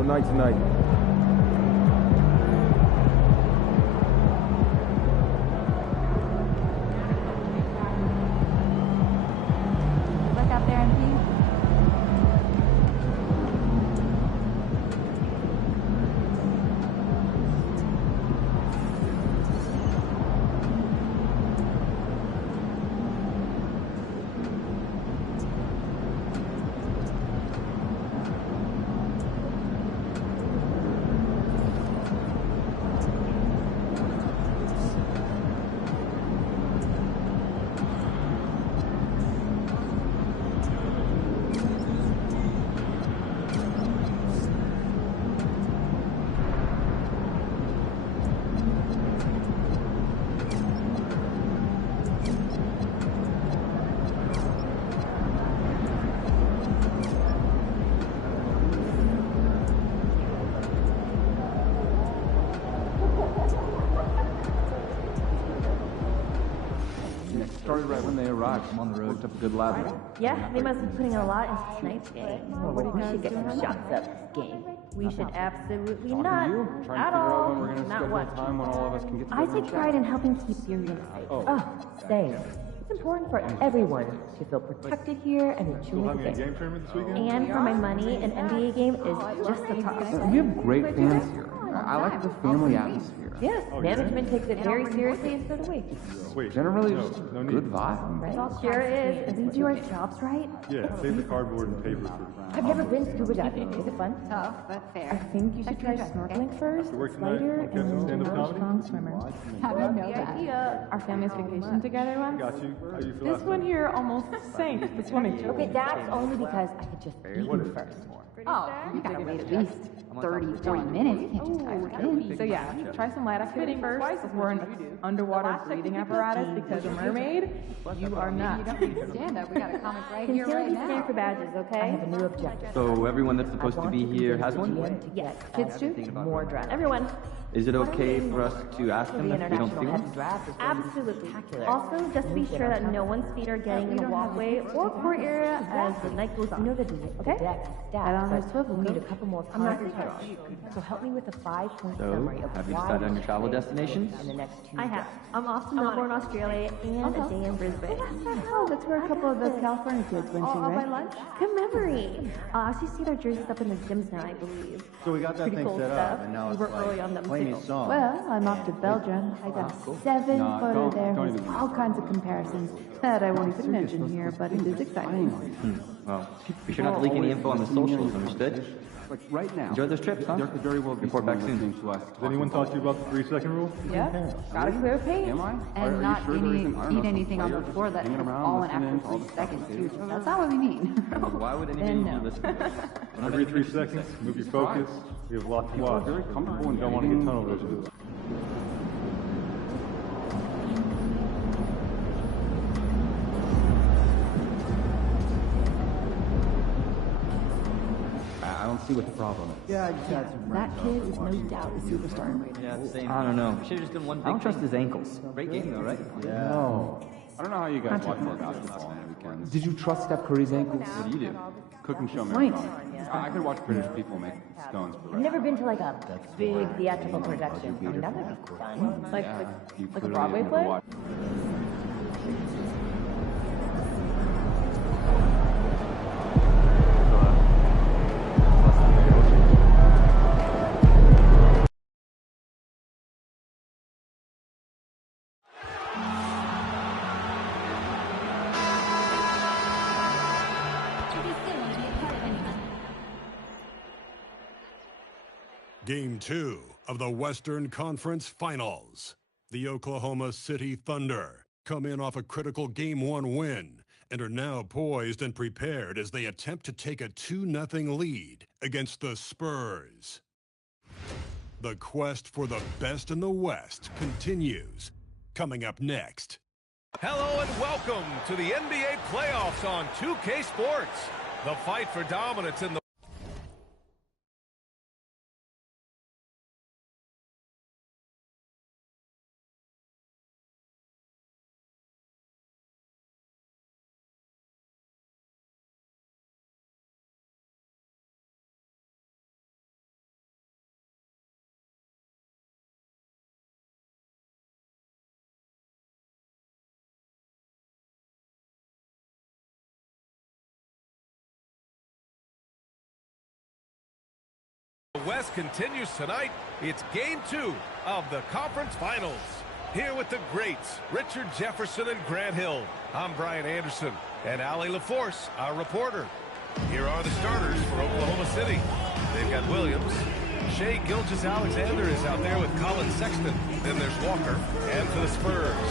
Go night to night. Look out there, MP. Started right when they arrived. I'm on the road. Looked up a good ladder. Yeah, they must be putting a lot into tonight's game. We should get some shots up this game. We should absolutely Talking not to you, trying to at figure out all when we're going to not schedule watch. a time when all of us can get I together. take pride in helping keep your unit safe. Oh, same. It's important for everyone to feel protected here and enjoy the Having a game. game tournament this weekend? And for my money, an NBA game is just the top. We have great fans here. I like the family atmosphere. Yes, management takes it very seriously, and so do we. Wait, Generally, no, just no a need. good vibe. Right? Sure is. If we do our jobs right, Yeah, save the cardboard and paper for I've never been scuba diving. Is it fun? Tough, but I fair. think you should try snorkeling first. work It's tonight. lighter Catch some and stand-up you're a comedy? strong swimmer. How do you know that? Our family's vacation together once. Got you. How you feel This last one night? here almost sank the swimming pool. Okay, that's only because I could just beat you first. Oh, you gotta wait at least 30, 40 minutes. You can't just dive right in. So yeah, try some light activity first before an underwater breathing apparatus because a mermaid, you are not. You don't need to stand up. We got a comic right here, conceal right these stand now. for badges, I okay? have a new objective. So everyone that's supposed to be here has one? Yes, Kids do? more draft. Everyone, Is it okay for us to ask them The if we don't international see head one? draft is going to be absolutely. spectacular. Also, just be sure that no one's feet are getting in the walkway or court area as the night goes on. You know the Okay? deck's stacked, Head on but a swivel, we need go. a couple more I'm not cards to gonna touch. So help me with a 5-point So, summary of have you why decided on you your travel should stay destinations? in the next 2 I have. days. I'm off to Melbourne, Australia, and a day in Brisbane. Oh, that's where a couple of those California kids went to, right? lunch? Good memory. I actually see their jerseys up in the gyms now, I believe. So we got that Pretty thing cool set stuff. up, and now We it's were early on like them play me too. a song. Well, I'm off to Belgium. I got 7 No, photos there don't with even- all kinds of comparisons that I won't even mention here, but it is exciting. Well, be sure not to leak any info on the socials, understood? Like right now. Enjoy those trips, huh? There could very well be Report back someone soon. listening to us. Has anyone taught you about the 3-second rule? Yeah, gotta clear paint. Am I? And Are not you sure there isn't, I don't know, eat anything on the some floor that hanging has around, fallen listening after to all 3 the seconds, too. conversations? That's not what we mean. Why would Then anybody no. listen to us? Every 3 seconds, move your focus. We have lots to People are watch. very comfortable in You don't want to get editing. tunnel vision. I don't see what the problem is. Yeah, I just had some That kid is no doubt a superstar. Yeah, same. I don't know. We should have just done one big I don't trust his ankles. Great game though, right? No. I don't know how you guys watch more basketball on the weekends. Did you trust Steph Curry's ankles? What do you do? Cook and show me. I could watch British people make stones. I've never been to like a big theatrical production. I mean, that would be fun. Like You a clearly Broadway have never play? watched- Game 2 of the Western Conference Finals. The Oklahoma City Thunder come in off a critical Game 1 win and are now poised and prepared as they attempt to take a 2-0 lead against the Spurs. The quest for the best in the West continues. Coming up next. Hello and welcome to the NBA playoffs on 2K Sports. The fight for dominance in the West continues tonight. It's Game 2 of the conference finals. Here with the greats, Richard Jefferson and Grant Hill. I'm Brian Anderson, and Allie LaForce, our reporter. Here are the starters for Oklahoma City. They've got Williams. Shea Gilgeous-Alexander is out there with Colin Sexton. Then there's Walker. And for the Spurs,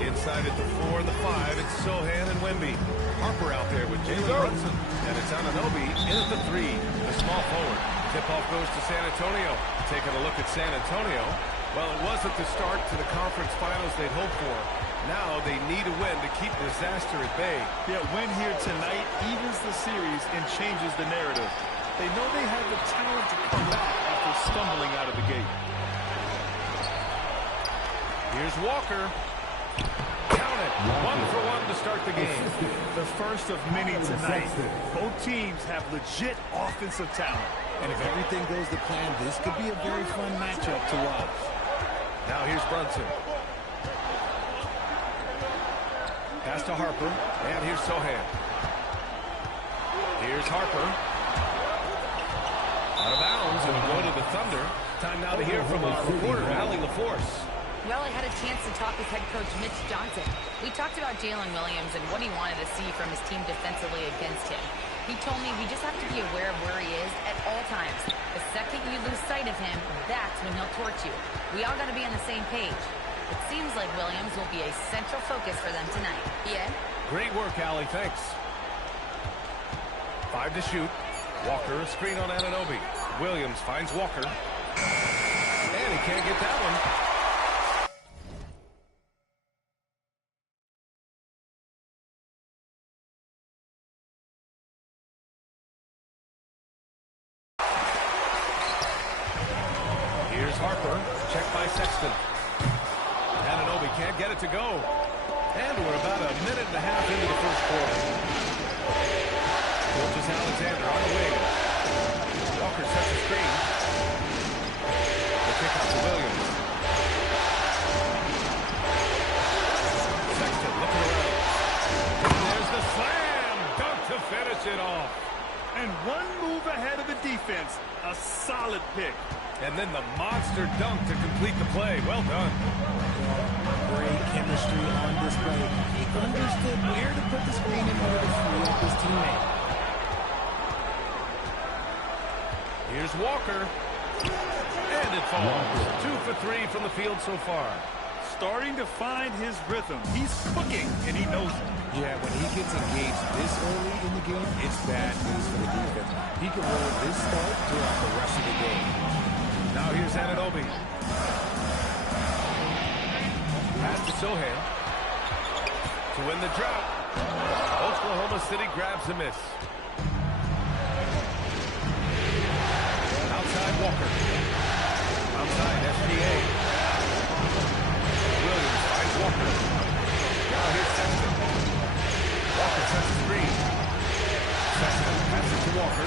inside at the 4 and the 5, it's Sohan and Wemby. Harper out there with Jalen Brunson. And it's Anunoby in at the 3, the small forward. Tip-off goes to San Antonio. Taking a look at San Antonio. Well, it wasn't the start to the conference finals they'd hoped for. Now they need a win to keep disaster at bay. Yeah, win here tonight evens the series and changes the narrative. They know they have the talent to come back after stumbling out of the gate. Here's Walker. Count it. 1 for 1 to start the game. The first of many tonight. Both teams have legit offensive talent. And if everything goes to plan, this could be a very fun matchup to watch. Now here's Brunson. Pass to Harper. And here's Sohan. Here's Harper. Out of bounds, and it'll go to the Thunder. Time now to hear from our reporter, Allie LaForce. Well, I had a chance to talk with head coach Mitch Johnson. We talked about Jalen Williams and what he wanted to see from his team defensively against him. He told me we just have to be aware of where he is at all times. The second you lose sight of him, that's when he'll torch you. We all got to be on the same page. It seems like Williams will be a central focus for them tonight. Yeah? Great work, Allie. Thanks. 5 to shoot. Walker, a screen on Anunoby. Williams finds Walker. And he can't get that one. Here's Harper. Check by Sexton. Anunoby can't get it to go. And we're about a minute and a half into the first quarter. Gilgeous-Alexander on the wing. Walker sets a screen. The kick out to Williams. Sexton looking around. And there's the slam dunk to finish it off. And one move ahead of the defense. A solid pick. And then the monster dunk to complete the play. Well done. Great chemistry on display. He understood where to put the screen in order to free up his teammate. Here's Walker. And it falls. 2 for 3 from the field so far. Starting to find his rhythm. He's cooking, and he knows it. Yeah, when he gets engaged this early in the game, it's bad news for the defense. He can roll this start throughout the rest of the game. Now here's Anunoby. Pass to Sohan. To win the drought. Oklahoma City grabs a miss. Outside Walker. Outside SPA. Williams finds Walker. Now here's Sexton. Walker sets a screen. Sexton passes to Walker.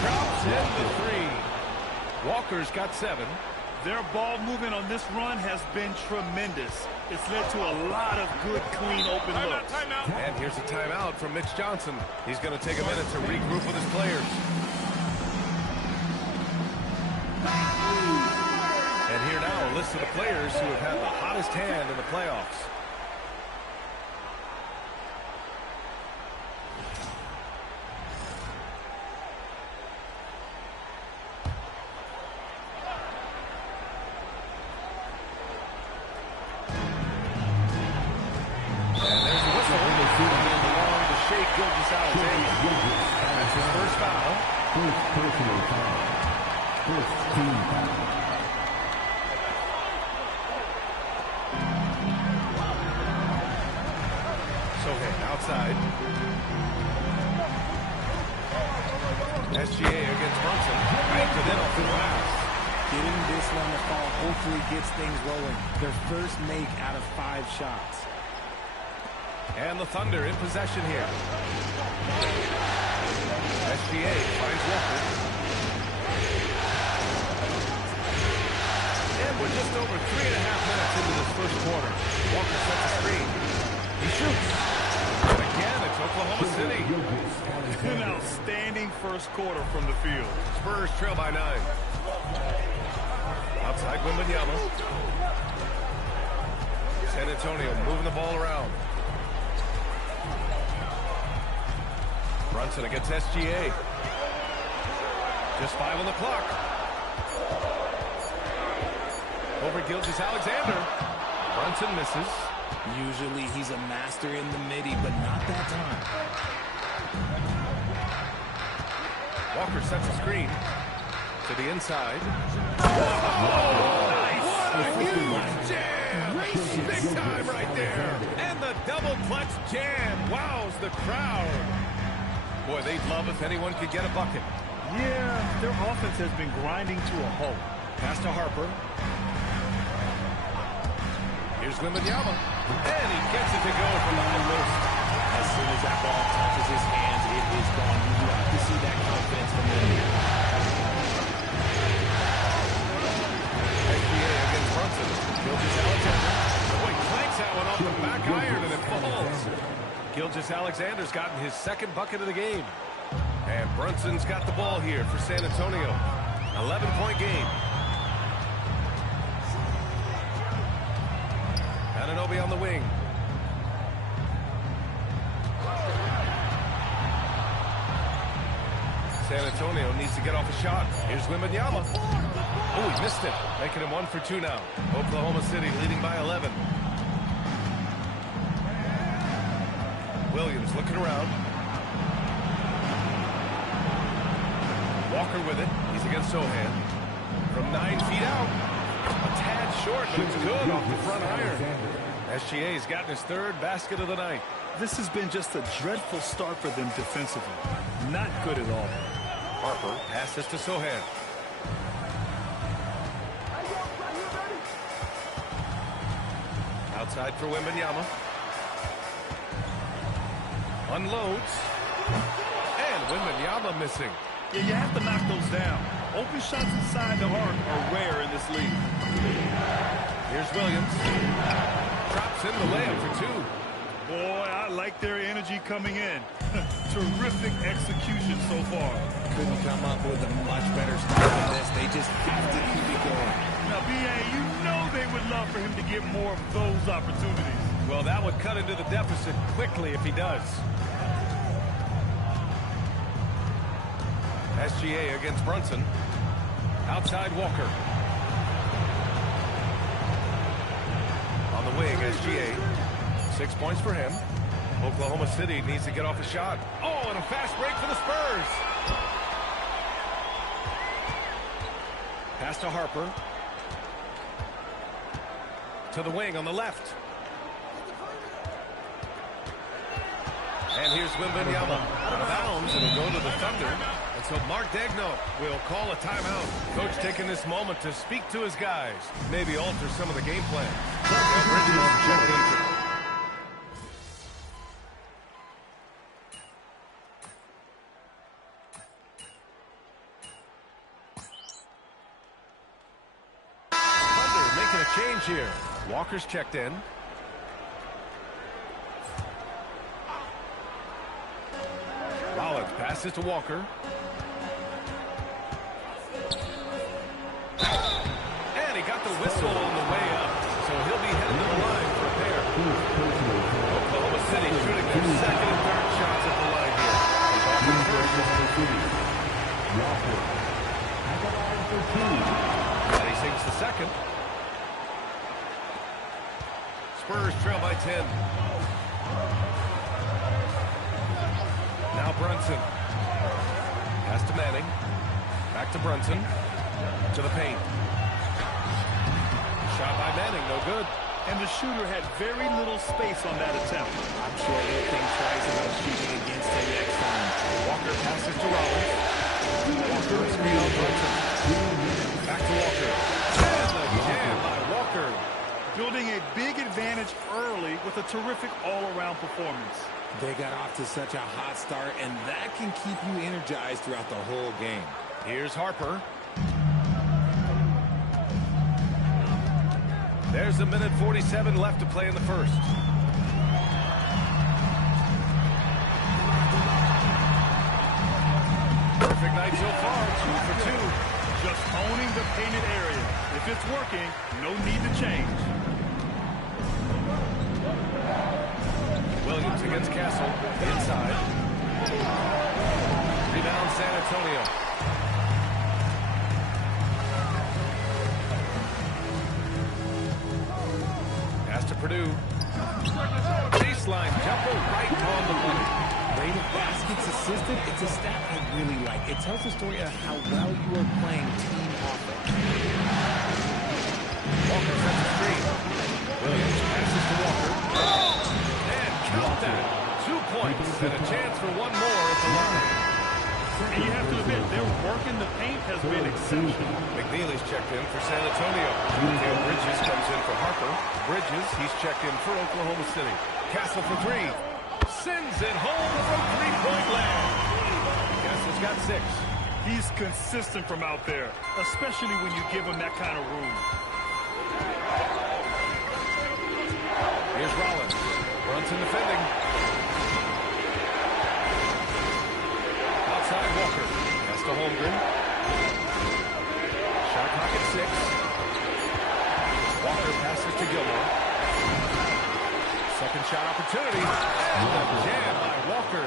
Drops in the 3. Walker's got 7. Their ball movement on this run has been tremendous. It's led to a lot of good, clean, open looks. And here's a timeout from Mitch Johnson. He's going to take a minute to regroup with his players. And here now, a list of the players who have had the hottest hand in the playoffs. Gilgeous-Alexander. That's his first foul. First personal foul. First team foul. Sohan outside. SGA against Brunson. Banked it in off the glass. Getting this one to fall hopefully gets things rolling. Their first make out of 5 shots. And the Thunder in possession here. SGA finds Walker. And we're just over 3.5 minutes into this first quarter. Walker sets a screen. He shoots. And again, it's Oklahoma City. An outstanding first quarter from the field. Spurs trail by 9. Outside Wembanyama. San Antonio moving the ball around. Brunson against SGA. Just 5 on the clock. Over Gilgeous-Alexander. Brunson misses. Usually he's a master in the midi, but not that time. Walker sets a screen to the inside. Nice. What a huge jam! Big time right there. And the double clutch jam wows the crowd. Boy, they'd love if anyone could get a bucket. Yeah, their offense has been grinding to a halt. Pass to Harper. Here's Wembanyama. And he gets it to go from the high post. As soon as that ball touches his hands, it is gone. You love to see that confidence from him. SGA against Brunson. Gilgeous-Alexander. Boy, clanks that one off the back iron and it falls. Gilgeous-Alexander's gotten his second bucket of the game. And Brunson's got the ball here for San Antonio. 11-point game. Anunoby on the wing. San Antonio needs to get off a shot. Here's Wembanyama. Oh, he missed it. Making him 1 for 2 now. Oklahoma City leading by 11. Williams looking around. Walker with it. He's against Sohan. From 9 feet out. A tad short, but it's good off the front iron. SGA's gotten his 3rd basket of the night. This has been just a dreadful start for them defensively. Not good at all. Harper passes to Sohan. Outside for Wembanyama. Unloads. And Wembanyama missing. Yeah, you have to knock those down. Open shots inside the arc are rare in this league. Here's Williams. Drops in the layup for 2. Boy, I like their energy coming in. Terrific execution so far. Couldn't come up with a much better start than this. They just have to keep it going. Now, B.A., you know they would love for him to get more of those opportunities. Well, that would cut into the deficit quickly if he does. SGA against Brunson. Outside Walker. On the wing, SGA. 6 points for him. Oklahoma City needs to get off a shot. Oh, and a fast break for the Spurs. Pass to Harper. To the wing on the left. And here's Wembanyama. Out of bounds, and it'll go to the Thunder. And so Mark Daigneault will call a timeout. Coach taking this moment to speak to his guys. Maybe alter some of the game plan. Thunder making a change here. Walker's checked in. Rollins passes to Walker. And he got the whistle on the way up. So he'll be headed to the line for a pair. Oklahoma City shooting their 2nd and 3rd shots at the line here. And he sinks the 2nd. Spurs trail by 10. Now Brunson. Pass to Manning. Back to Brunson. To the paint. Shot by Manning, no good. And the shooter had very little space on that attempt. I'm sure he'll think twice about shooting against him next time. Walker passes to Rollins. Walker screen on Brunson. Back to Walker. And the jam by Walker. Building a big advantage early with a terrific all-around performance. They got off to such a hot start, and that can keep you energized throughout the whole game. Here's Harper. There's a minute 47 left to play in the first. using the painted area. If it's working, no need to change. Williams against Castle, inside. Rebound San Antonio. Pass to Purdue. Baseline jumper right on the money. Rate of baskets assisted, it's a stat I really like. It tells the story of how well you are playing team offense. Walker sets a screen. Williams passes to Walker. And count that. 2 points and a chance for one more at the line. And you have to admit, their work in the paint has been exceptional. McNeely's checked in for San Antonio. Cam Bridges comes in for Harper. Bridges, he's checked in for Oklahoma City. Castle for three. Sends it home from three-point land. Castle's got 6. He's consistent from out there, especially when you give him that kind of room. Here's Rollins. Brunson defending. Outside Walker. Pass to Holmgren. Shot clock at 6. Walker passes to Gilmore. Second shot opportunity. And a jam by Walker.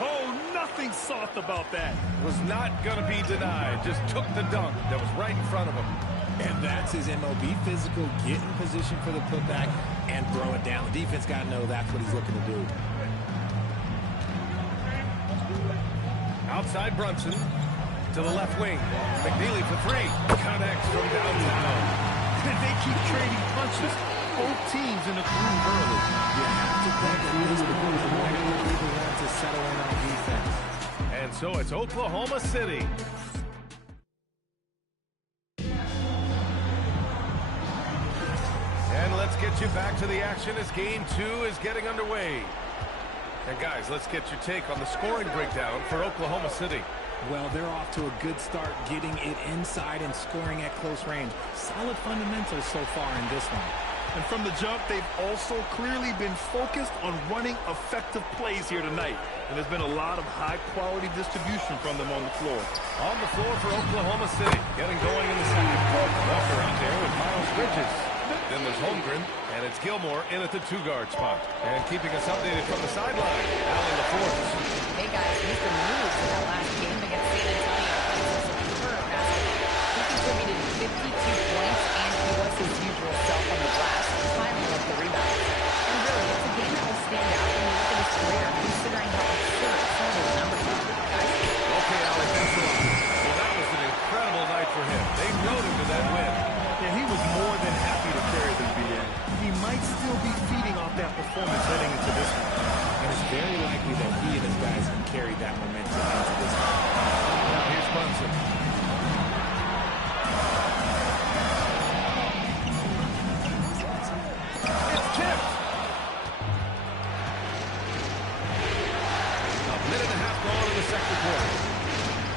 Oh, nothing soft about that. Was not going to be denied. Just took the dunk that was right in front of him. And that's his MO. Be physical, get in position for the putback, and throw it down. The defense got to know that's what he's looking to do. Outside Brunson to the left wing. McNeely for 3. Connects from downtown. And they keep trading punches. Both teams in the groove early. You have to play through this because the winner will be the one to settle in on defense. And so it's Oklahoma City. And let's get you back to the action as game 2 is getting underway. And guys, let's get your take on the scoring breakdown for Oklahoma City. Well, they're off to a good start getting it inside and scoring at close range. Solid fundamentals so far in this one. And from the jump, they've also clearly been focused on running effective plays here tonight. And there's been a lot of high-quality distribution from them on the floor. On the floor for Oklahoma City, getting going in the second. Walker out there with Miles Bridges. Then there's Holmgren, and it's Gilmore in at the 2-guard spot. And keeping us updated from the sideline, Allie LaForce. Hey guys, he's been moved in that last game against San Antonio. He contributed 52 points, and he was his usual self on the glass, piling up the rebounds. And really, it's a game that will stand out when you look at his career, considering how absurd some of those numbers are. Guys. Okay, Allie, thanks a lot. Well, that was an incredible night for him. They rode him to that win. Yeah, he was more than happy to carry them, BN. He might still be feeding off that performance heading into this one. And it's very likely that he and his guys can carry that momentum into this one. Now here's Brunson. It's tipped. A minute and a half gone in the second quarter.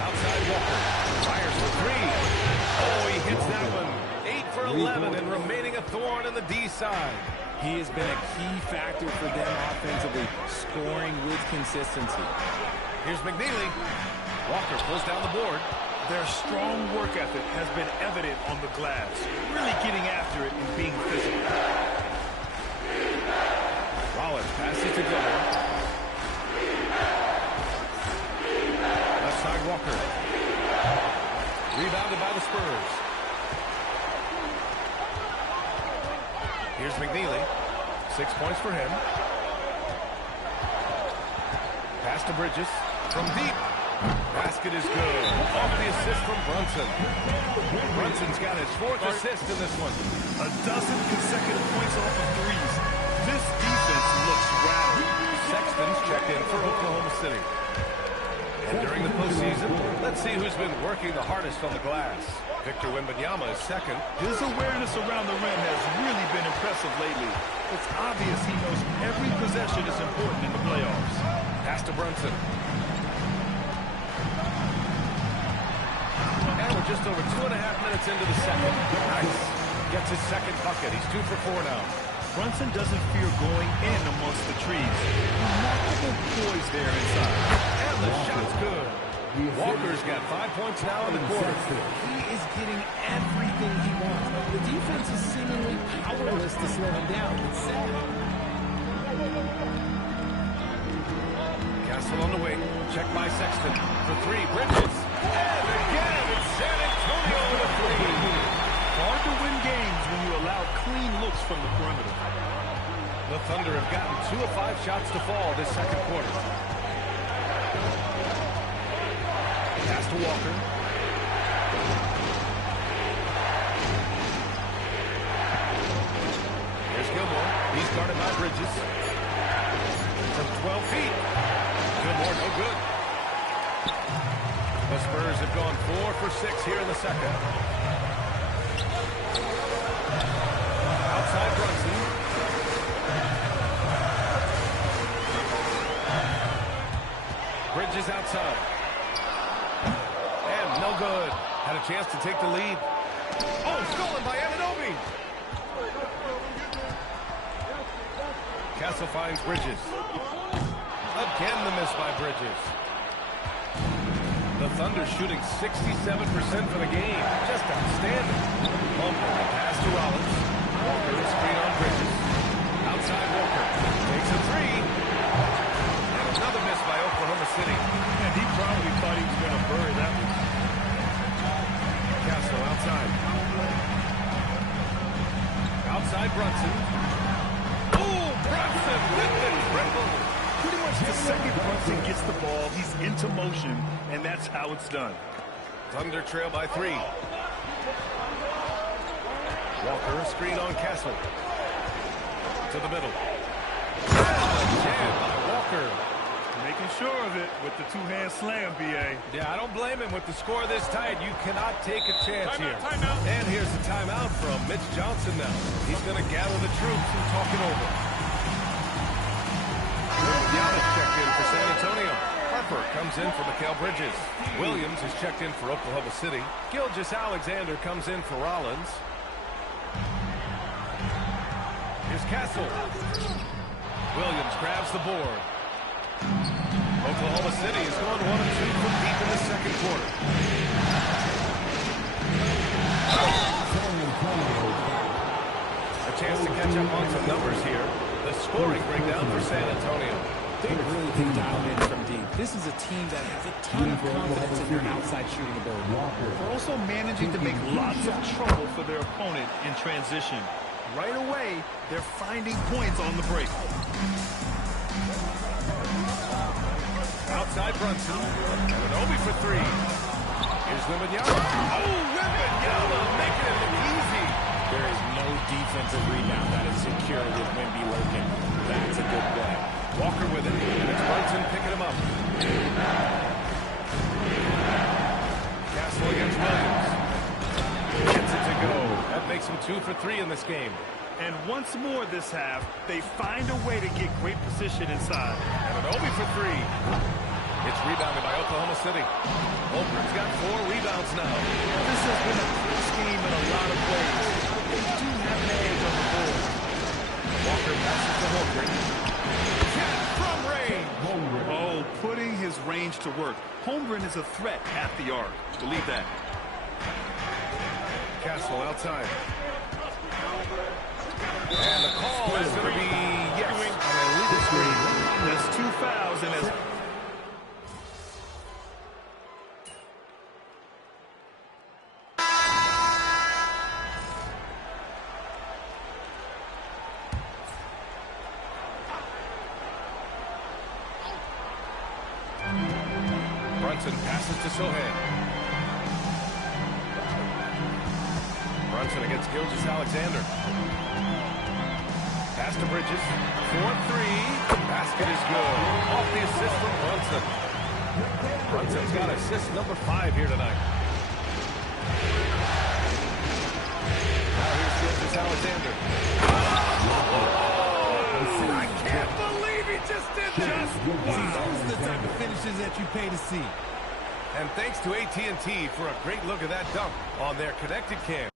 Outside Walker. Fires for 3. Oh, he hits that one. 8 for 11 and remaining a thorn in the D side. He has been a key factor for them offensively, scoring with consistency. Here's McNeely. Walker pulls down the board. Their strong work ethic has been evident on the glass, really getting after it and being physical. Rollins passes to Gilmore. Left side Walker. Rebounded by the Spurs. Here's McNeely. 6 points for him. Pass to Bridges. From deep. Basket is good. Off the assist from Brunson. Brunson's got his 4th assist in this one. A dozen consecutive points off of threes. This defense looks rattled. Sexton's checked in for Oklahoma City. And during the postseason, let's see who's been working the hardest on the glass. Victor Wembanyama is second. His awareness around the rim has really been impressive lately. It's obvious he knows every possession is important in the playoffs. Pass to Brunson. And we're just over 2.5 minutes into the second. Nice. Gets his second bucket. He's 2 for 4 now. Brunson doesn't fear going in amongst the trees. Remarkable poise there inside. And the shot's good. Walker's got 5 points now in the quarter. He is getting everything he wants. The defense is seemingly powerless to slow him down. It's sad. Castle on the wing. Check by Sexton. For three, Bridges. And again, it's San Antonio with a three. Hard to win games when you allow clean looks from the perimeter. The Thunder have gotten 2 of 5 shots to fall this second quarter. Pass to Walker. There's Gilmore. He's guarded by Bridges. From 12 feet. Gilmore, no good. The Spurs have gone 4 for 6 here in the second. Outside Brunson. Bridges outside. And no good. Had a chance to take the lead. Oh, stolen by Anunoby. Castle finds Bridges. Again, the miss by Bridges. The Thunder shooting 67% for the game. Just outstanding. Walker, the pass to Rollins. Walker is screen on Bridges. Outside Walker. Takes a three. And another miss by Oklahoma City. And he probably thought he was going to bury that one. Castle outside. Outside Brunson. Oh, Brunson with the triple. Pretty much the second Brunson gets the ball, he's into motion, and that's how it's done. Thunder trail by 3. Walker, a screen on Castle. To the middle. Jam by Walker. Making sure of it with the two-hand slam, B.A. Yeah, I don't blame him with the score this tight. You cannot take a chance here. Timeout. And here's the timeout from Mitch Johnson now. He's going to gather the troops and talk it over. Giannis checked in for San Antonio. Harper comes in for Mikal Bridges. Williams is checked in for Oklahoma City. Gilgeous-Alexander comes in for Rollins. Here's Castle. Williams grabs the board. Oklahoma City is going 1 of 2 from deep in the second quarter. A chance to catch up on some numbers here. The scoring breakdown for San Antonio. They've really been dialed in from deep. This is a team that has a ton of confidence in their outside shooting ability. They're also managing to make lots of trouble for their opponent in transition. Right away, they're finding points on the break. Outside Brunson. Anunoby for 3. Here's Wembanyama. Oh, Wembanyama making it look easy. There is no defensive rebound that is secure with Wemby lurking. That's a good play. Walker with it. And it's Brunson picking him up. Castle against Williams. Gets it to go. That makes him 2 for 3 in this game. And once more this half, they find a way to get great position inside. Anunoby for 3. It's rebounded by Oklahoma City. Holmgren's got 4 rebounds now. This has been a close game in a lot of ways. They do have an edge on the board. Walker passes to Holmgren. From range. Oh, putting his range to work. Holmgren is a threat at the arc. Believe that. Castle outside. And the call is going to be, yes, on an illegal screen. That's 2 fouls and as Brunson passes to Sohan. Brunson against Gilgeous-Alexander. Pass to Bridges. 4-3. Basket is good. Off the assist from Brunson. Brunson's got assist number 5 here tonight. Now here's Gilgeous-Alexander. Oh, I can't believe he just did that. Wow. Those are the type of finishes that you pay to see. And thanks to AT&T for a great look at that dunk on their connected cam.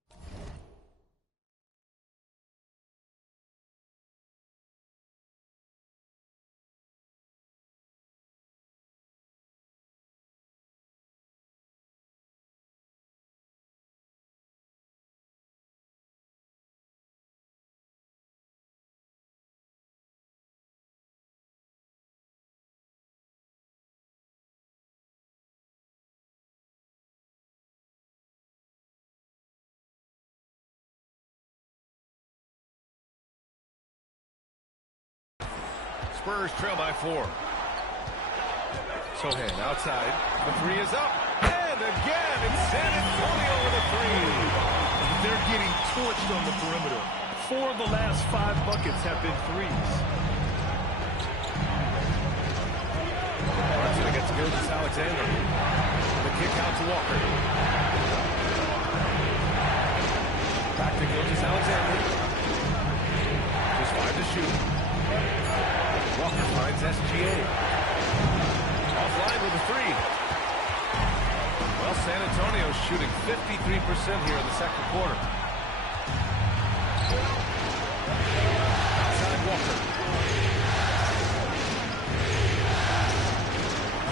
Spurs trail by 4. Sohan outside. The 3 is up. And again, it's San Antonio with a 3. They're getting torched on the perimeter. 4 of the last 5 buckets have been threes. Brunson against Gilgeous-Alexander. The kick out to Walker. Back to Gilgeous-Alexander. Just 5 to shoot. Walker finds SGA. Offline with a 3. Well, San Antonio shooting 53% here in the second quarter. Outside Walker.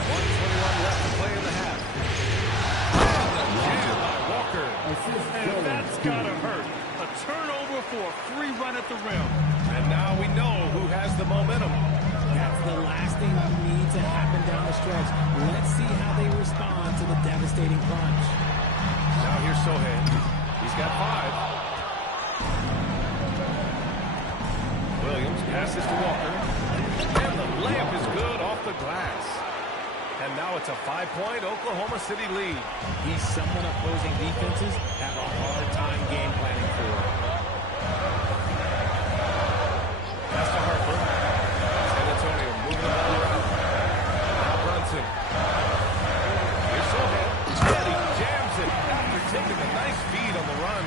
1:21 left to play in the half. And the jam by Walker. And that's gotta hurt. A turnover for a free run at the rim. And now we know who has the momentum. That's the last thing you need to happen down the stretch. Let's see how they respond to the devastating punch. Now here's Sohan. He's got 5. Williams passes to Walker. And the layup is good off the glass. And now it's a 5-point Oklahoma City lead. He's someone opposing defenses have a hard time game planning for. Pass to Harper. San Antonio moving the ball around. Now Brunson. Here's Sohan. And he jams it after taking a nice feed on the run.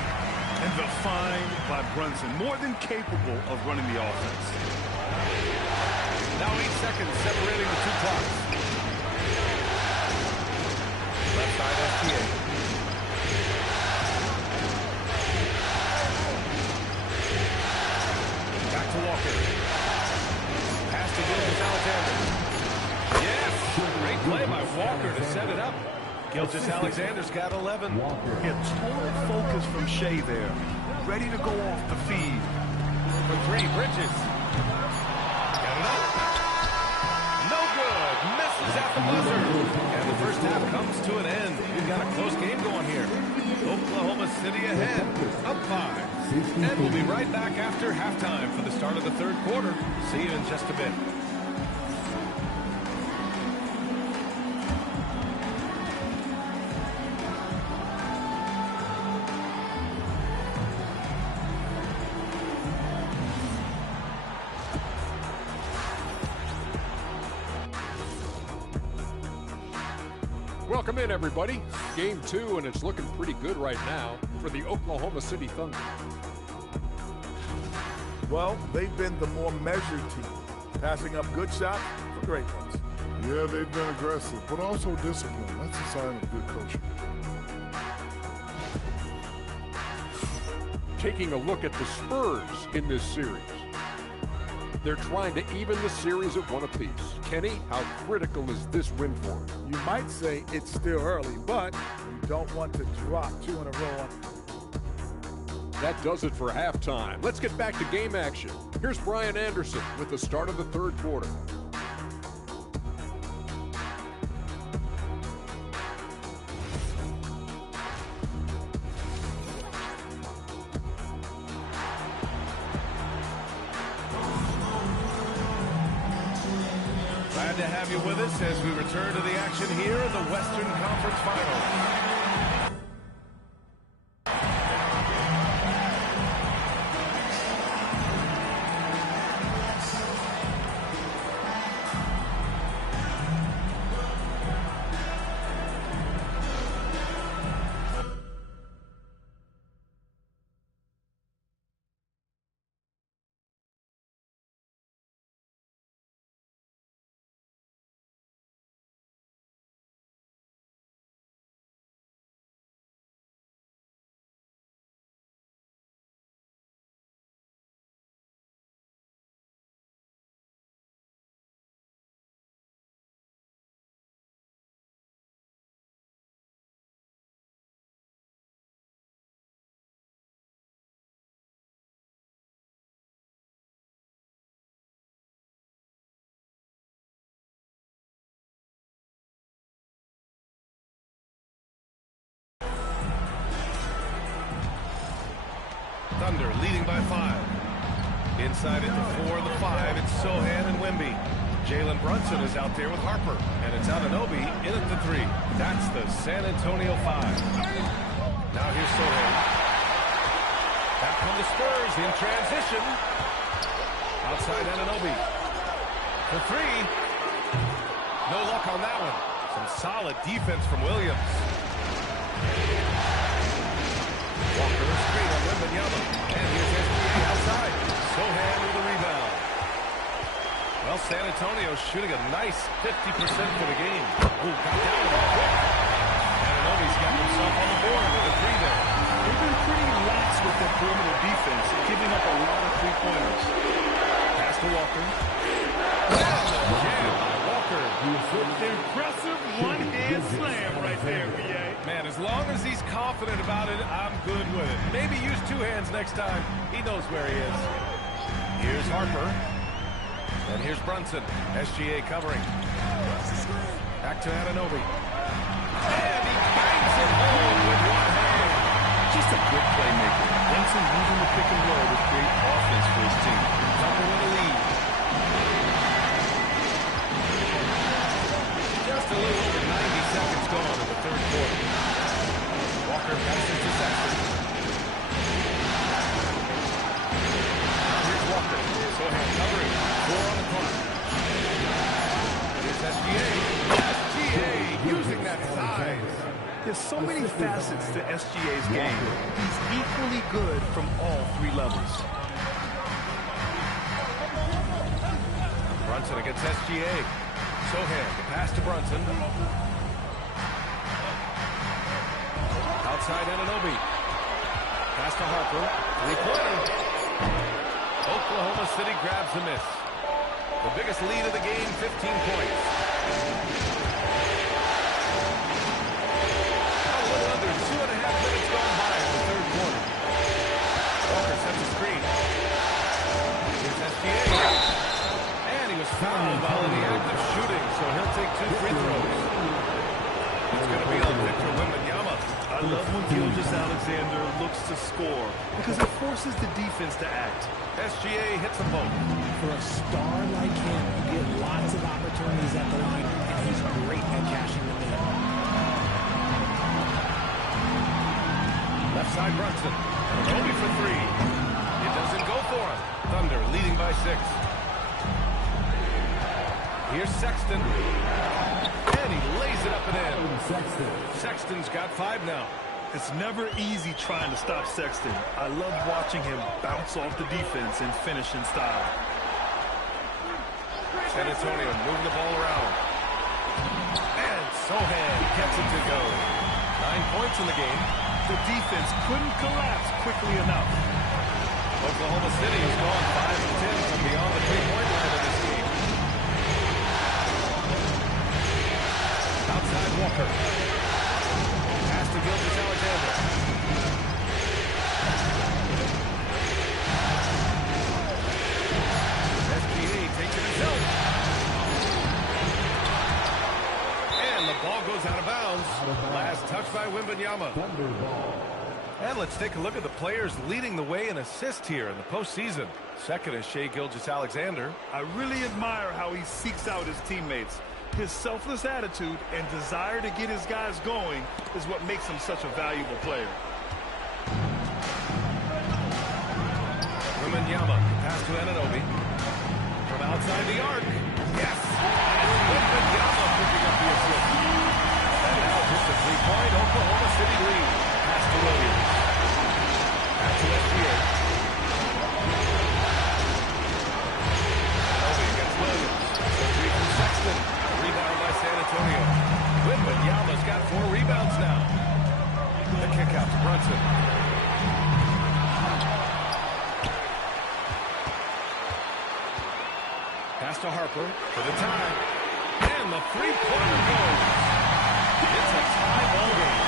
And the find by Brunson, more than capable of running the offense. Now 8 seconds separating the 2 clocks. Left side SGA. Back to Walker. Pass to Gilgeous-Alexander. Yes! Great play by Walker to set it up. Gilgeous-Alexander's got 11. Yeah, total focus from Shea there. Ready to go off the feed. For 3, Bridges. Got it up. No good. Misses at the buzzer. And the first half comes to an end. We've got a close game going here. Oklahoma City ahead, up 5. And we'll be right back after halftime for the start of the third quarter. See you in just a bit. Welcome in, everybody. Game 2, and it's looking pretty good right now for the Oklahoma City Thunder. Well, they've been the more measured team, passing up good shots for great ones. Yeah, they've been aggressive, but also disciplined. That's a sign of good coaching. Taking a look at the Spurs in this series. They're trying to even the series at 1 apiece. Kenny, how critical is this win for them? You might say it's still early, but you don't want to drop 2 in a row. That does it for halftime. Let's get back to game action. Here's Brian Anderson with the start of the third quarter. Glad to have you with us as we return to the action here in the Western Conference Finals. Thunder leading by 5. Inside at the 4 and the 5, it's Sohan and Wemby. Jalen Brunson is out there with Harper, and it's Anunoby in at the 3. That's the San Antonio 5. Now here's Sohan. Back come the Spurs in transition. Outside Anunoby. For 3. No luck on that one. Some solid defense from Williams. Walker screen on Wembanyama. And here's SGA outside. Sohan with a rebound. Well, San Antonio shooting a nice 50% for the game. Ooh, got down with it quick. Anunoby's got himself on the board with a 3 there. They've been pretty lax with their perimeter defense, giving up a lot of three-pointers. Pass to Walker. Jam by Walker. Impressive one-hand slam right there, B.A. Man, as long as he's confident about it, I'm good with it. Maybe use 2 hands next time. He knows where he is. Here's Harper. And here's Brunson. SGA covering. Back to Anunoby. And he bangs it home with 1 hand. Just a good playmaker. Brunson using the pick and roll to create offense for his team. Thunder with a lead. Just a little over 90 seconds gone in the 3rd quarter. Walker passes to Sexton. Now here's Walker. Sohan covering. 4 on the clock. Here's SGA. SGA using that size. There's so many facets to SGA's game. He's equally good from all 3 levels. Brunson against SGA. Sohan, the pass to Brunson. Outside Anunoby. Pass to Harper. 3-pointer. Oklahoma City grabs the miss. The biggest lead of the game, 15 points. A little under 2.5 minutes gone by in the 3rd quarter. Walker sets a screen. Here's SGA. And he was fouled while in the act of shooting, so he'll take 2 free throws. It's going to be on Victor Wembanyama. I love when Gilgeous-Alexander looks to score because it forces the defense to act. SGA hits them both. For a star like him, you get lots of opportunities at the line, and he's great at cashing them in. Left side Brunson. Anunoby for 3. It doesn't go for him. Thunder leading by 6. Here's Sexton. And he lays it up and in. Sexton's got 5 now. It's never easy trying to stop Sexton. I love watching him bounce off the defense and finish in style. San Antonio moving the ball around. And Sohan gets it to go. 9 points in the game. The defense couldn't collapse quickly enough. Oklahoma City has gone 5 of 10 from beyond the 3-point line in this game. Outside Walker. Pass to Gilgeous-Alexander. SGA takes it himself. And the ball goes out of bounds. Last touch by Wembanyama. And let's take a look at the players leading the way in assists here in the postseason. Second is Shai Gilgeous-Alexander. I really admire how he seeks out his teammates. His selfless attitude and desire to get his guys going is what makes him such a valuable player. Wembanyama, pass to Anunoby. From outside the arc. Yes! And Wembanyama picking up the assist. And now just a 3-point Oklahoma City lead. Pass to Williams. Pass to SGA. Anunoby against Williams. The 3 from Sexton. Rebound by San Antonio. Wembanyama's got 4 rebounds now. The kick out to Brunson. Pass to Harper for the tie. And the 3-pointer goes. It's a tie ball game.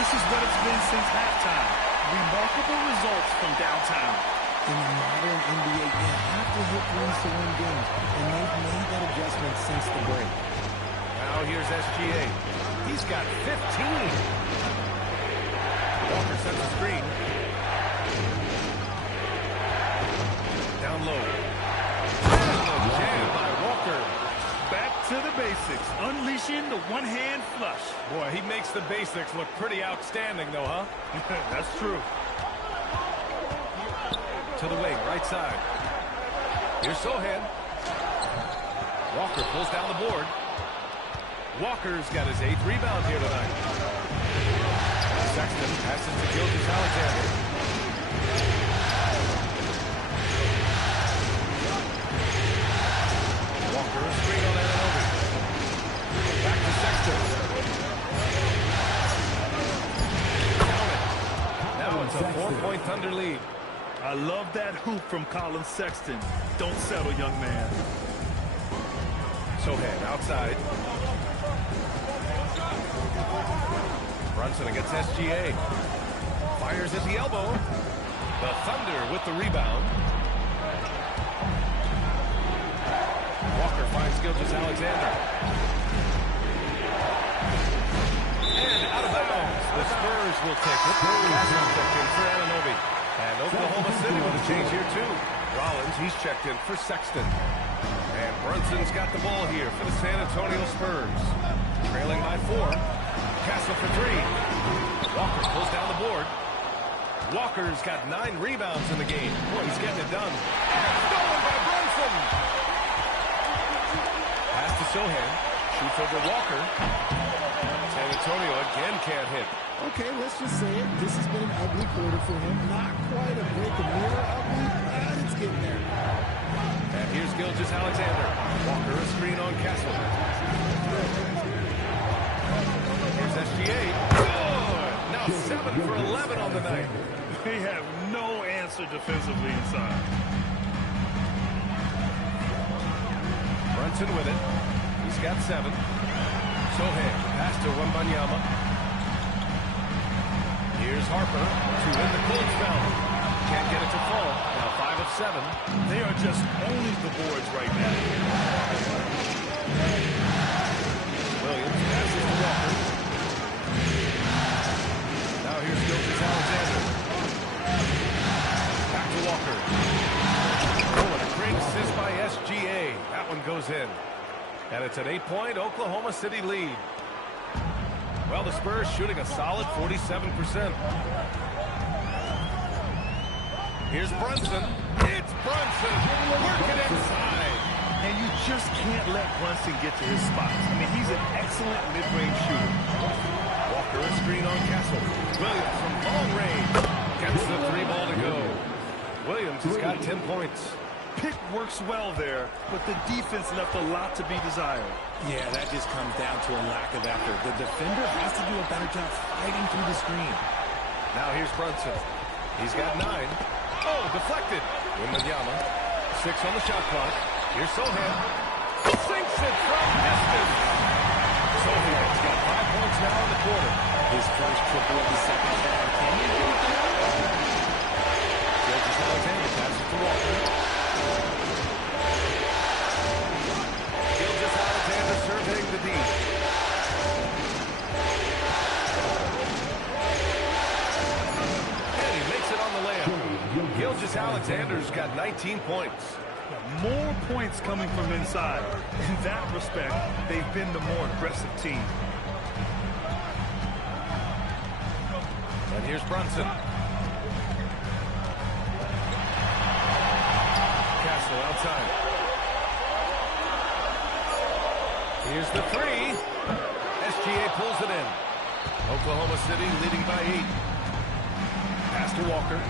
This is what it's been since halftime. Remarkable results from downtown. In the modern NBA, you have to hit threes to win games, and they've made that adjustment since the break. Now here's SGA. He's got 15. Walker sets a screen. Down the one-hand flush. Boy, he makes the basics look pretty outstanding, though, huh? That's true. To the wing, right side. Here's Sohan. Walker pulls down the board. Walker's got his 8th rebound here tonight. Sexton passes to Gilgeous-Alexander. Walker, a screen on Anunoby. Back to Sexton. Count it. Now it's a 4-point Thunder lead. I love that hoop from Colin Sexton. Don't settle, young man. Sohan outside. Brunson against SGA. Fires at the elbow. The Thunder with the rebound. Walker finds Gilgeous-Alexander. And out of bounds. The Spurs will take it. Castle checked in for Anunoby. And Oklahoma City with a change here, too. Rollins, he's checked in for Sexton. And Brunson's got the ball here for the San Antonio Spurs. Trailing by 4. Castle for 3. Walker pulls down the board. Walker's got 9 rebounds in the game. Boy, he's getting it done. Stolen by Brunson. Pass to Sohan. Shoots over Walker. San Antonio again can't hit. Okay, let's just say it. This has been an ugly quarter for him. Not quite a break of mirror ugly, but it's getting there. And here's Gilgeous-Alexander. Walker a screen on Castle. Here's SGA. Good! Now 7 for 11 on the night. They have no answer defensively inside. Brunson with it. He's got 7. Sohan, pass to Wembanyama. Here's Harper to win the cold spell. Can't get it to fall. Now 5 of 7. They are just owning the boards right now. Williams passes to Walker. Now here's Gilgeous-Alexander. Back to Walker. Oh, and a great assist by SGA. That one goes in. And it's an 8-point Oklahoma City lead. Well, the Spurs shooting a solid 47%. Here's Brunson. It's Brunson working inside. And you just can't let Brunson get to his spots. I mean, he's an excellent mid-range shooter. Walker a screen on Castle. Williams from long range. Gets the 3 ball to go. Williams has got 10 points. Pick works well there, but the defense left a lot to be desired. Yeah, that just comes down to a lack of effort. The defender has to do a better job fighting through the screen. Now here's Brunson. He's got 9. Oh, deflected. Wembanyama. 6 on the shot clock. Here's Sohan. Sinks it from distance. Sohan's got 5 points now in the quarter. His first triple of the second half. Can he do it? Gilgeous-Alexander passes to Walker. Gilgeous-Alexander surveying the D. And he makes it on the layup. Gilgeous-Alexander's got 19 points. More points coming from inside. In that respect, they've been the more aggressive team. And here's Brunson. Castle outside. Here's the 3. SGA pulls it in. Oklahoma City leading by 8. Pass to Walker.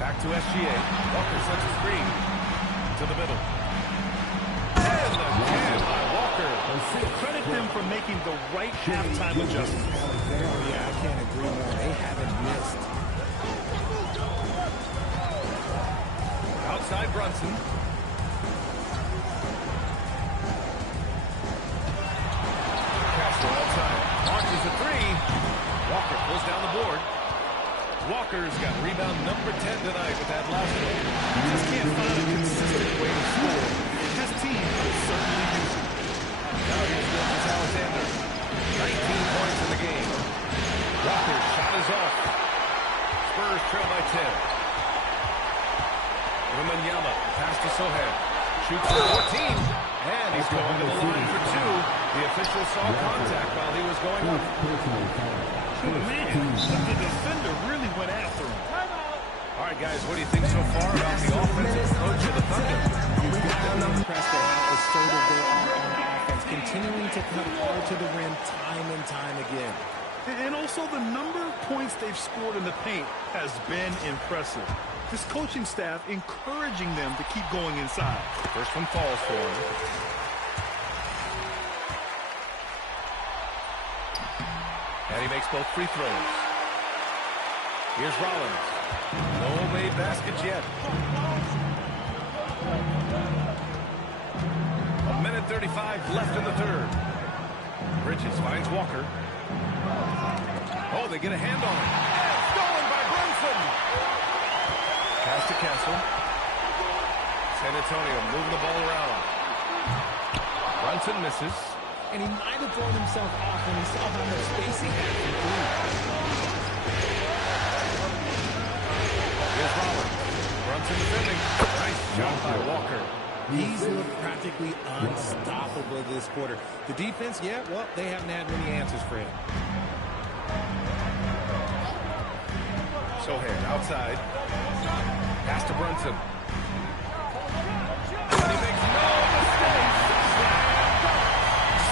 Back to SGA. Walker sends a screen to the middle. And again by Walker. Credit them for making the right halftime adjustments. Yeah, I can't agree more. They haven't missed. Outside Brunson. Castle outside. Launches a 3. Walker pulls down the board. Walker's got rebound number 10 tonight with that last one. He just can't find a consistent way to score. His team will certainly use it. Now here's Gilgeous-Alexander. 19 points in the game. Walker's shot is off. Spurs trail by 10. Wembanyama pass to Sohan. shoots for 14. And he's going to the line for 2. The official saw contact while he was going up. Man, the defender really went after him. All right, guys, what do you think so far about the offensive approach of the Thunder? Presto, how assertive they are on offense, continuing to cut hard to the rim time and time again. And also the number of points they've scored in the paint has been impressive. This coaching staff encouraging them to keep going inside. First one falls for him. And he makes both free throws. Here's Rollins. No made baskets yet. 1:35 left in the third. Bridges finds Walker. Oh, they get a hand on it. And stolen by Brunson. Pass to Castle. San Antonio moving the ball around. Brunson misses. And he might have thrown himself off when he saw how much space he had from three. Here's Rollins. Brunson defending. Nice shot by Walker. He's looked practically unstoppable this quarter. The defense, yeah, well, they haven't had many answers for him. Sohan outside. Pass to Brunson. And he makes no mistake.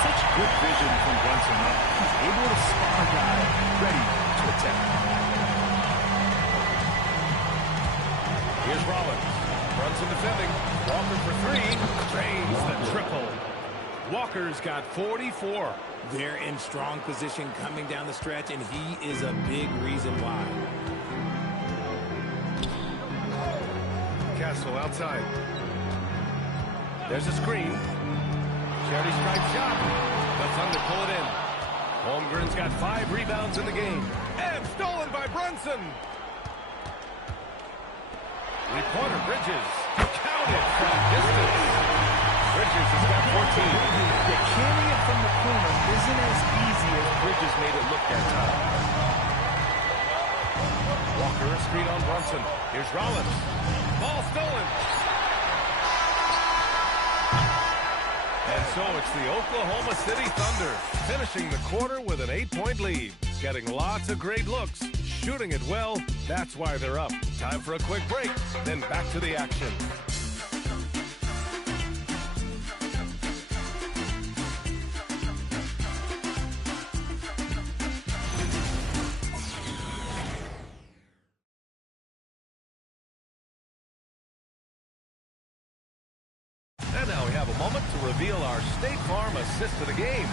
Such good vision from Brunson. He's able to spot a guy ready to attack. Here's Rollins. Brunson defending. Walker for 3. Drains the triple. Walker's got 44. They're in strong position coming down the stretch, and he is a big reason why. Castle outside. There's a screen. Charity strike shot. The Thunder pull it in. Holmgren's got 5 rebounds in the game. And stolen by Brunson. Three-pointer Bridges. Counted from distance. Bridges has got 14. The carrying it from the corner isn't as easy as Bridges made it look that time. Walker, a screen on Brunson. Here's Rollins. Ball stolen. And so it's the Oklahoma City Thunder finishing the quarter with an 8-point lead. Getting lots of great looks. Shooting it well. That's why they're up. Time for a quick break. Then back to the action. And now we have a moment to reveal our State Farm assist of the game.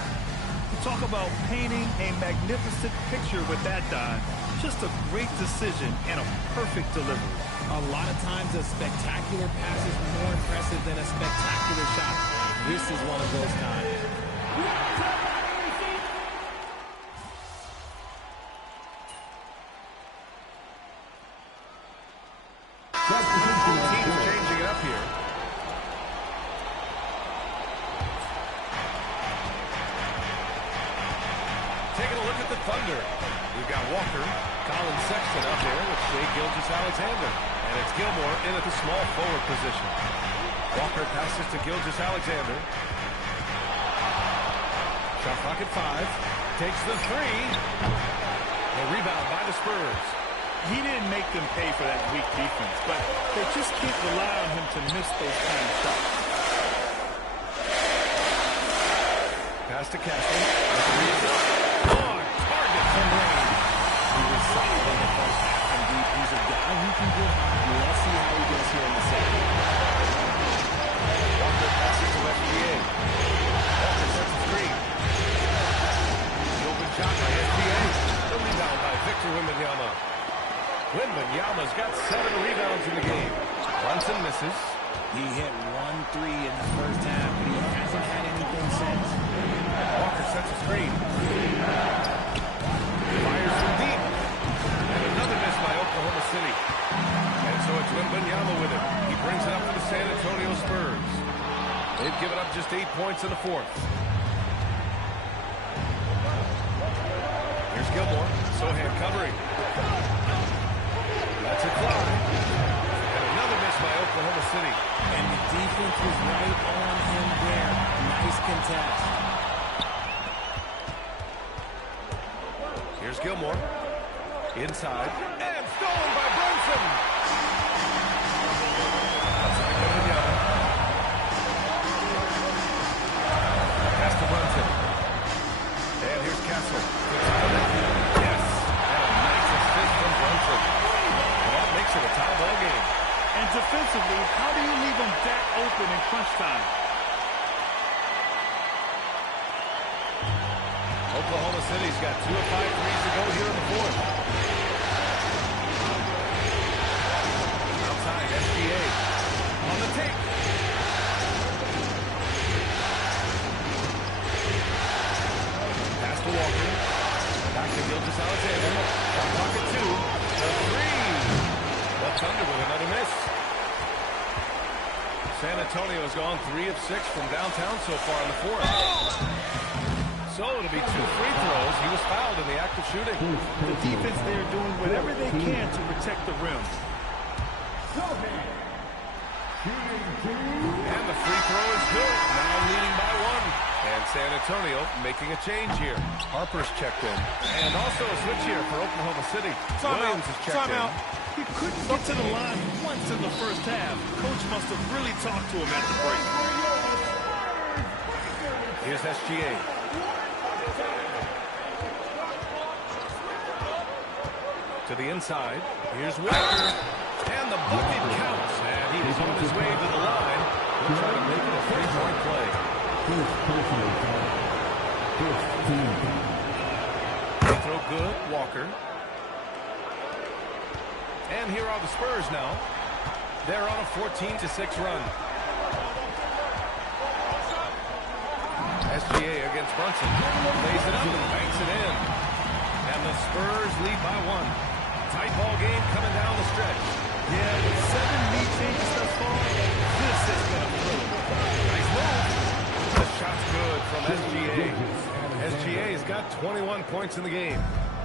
Talk about painting a magnificent picture with that dive. Just a great decision and a perfect delivery. A lot of times a spectacular pass is more impressive than a spectacular shot. This is one of those times. Teams changing it up here. Taking a look at the Thunder. We've got Walker, Colin Sexton up there with Shai Gilgeous-Alexander. And it's Gilmore in at the small forward position. Walker passes to Gilgeous-Alexander. Shot clock at 5. Takes the 3. The rebound by the Spurs. He didn't make them pay for that weak defense, but they just can't rely on him to miss those kind of shots. Pass to Castle. On target from Rain. He was solid in the first half from deep. He's a guy who can get hot. Let's see how he does here in the second. Walker passes to SGA. Walker sets the screen. The open shot by SGA. The rebound by Victor Wembanyama. Wembanyama's got 7 rebounds in the game. Brunson misses. He hit 1 3 in the first half, but he hasn't had anything since. Walker sets a screen. Fires from deep. And another miss by Oklahoma City. And so it's Wembanyama with it. He brings it up to the San Antonio Spurs. They've given up just 8 points in the fourth. Here's Gilmore. Sohan covering. That's a fly. And another miss by Oklahoma City. And the defense was right task. Here's Gilmore. Inside. And stolen by Brunson. Outside Wembanyama. Pass to Brunson. And here's Castle. Yes. And a nice assist from Brunson. And that makes it a tie ball game. And defensively, how do you leave them that open in crunch time? Oklahoma City's got 2 of 5 threes to go here in the fourth. Outside, SGA. On the take. Pass to Walker. Back to Gilgeous-Alexander. Shot clock at 2. The 3. The Thunder with another miss. San Antonio's gone 3 of 6 from downtown so far in the fourth. So it'll be 2 free throws. He was fouled in the act of shooting. The defense there doing whatever they can to protect the rim. And the free throw is good. Now leading by 1. And San Antonio making a change here. Harper's checked in. And also a switch here for Oklahoma City. Williams is checked in. He couldn't get to the line once in the first half. Coach must have really talked to him at the break. Here's SGA. To the inside. Here's Walker. And the bucket counts. And he is on his way to the line. He'll try to make it a 3-point play. Free throw good. Walker. And here are the Spurs now. They're on a 14-6 run. SGA against Brunson. Lays it up and banks it in. And the Spurs lead by 1. Tight ball game coming down the stretch. Yeah, with 7 lead changes thus far, this has been a thriller. Nice move. The shot's good from SGA. SGA's got 21 points in the game.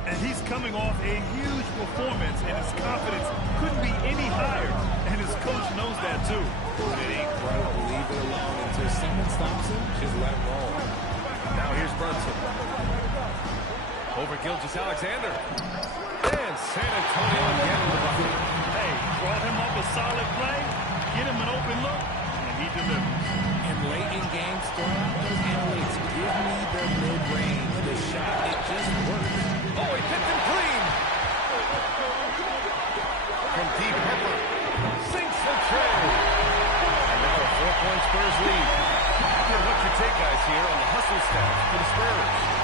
And he's coming off a huge performance, and his confidence couldn't be any higher. And his coach knows that, too. It ain't quite leave it alone until someone stops him. Just let him roll. Now here's Brunson. Over Gilgeous-Alexander. And San Antonio again in the bucket. Hey, brought him up a solid play, get him an open look, and he delivers. And late in games, throw out those analytics. Give me the mid-range, the shot. It just works. Oh, he picked him clean. From deep, Harper sinks the tray. And now a 4-point Spurs lead. What's your take, guys, here on the hustle stats for the Spurs?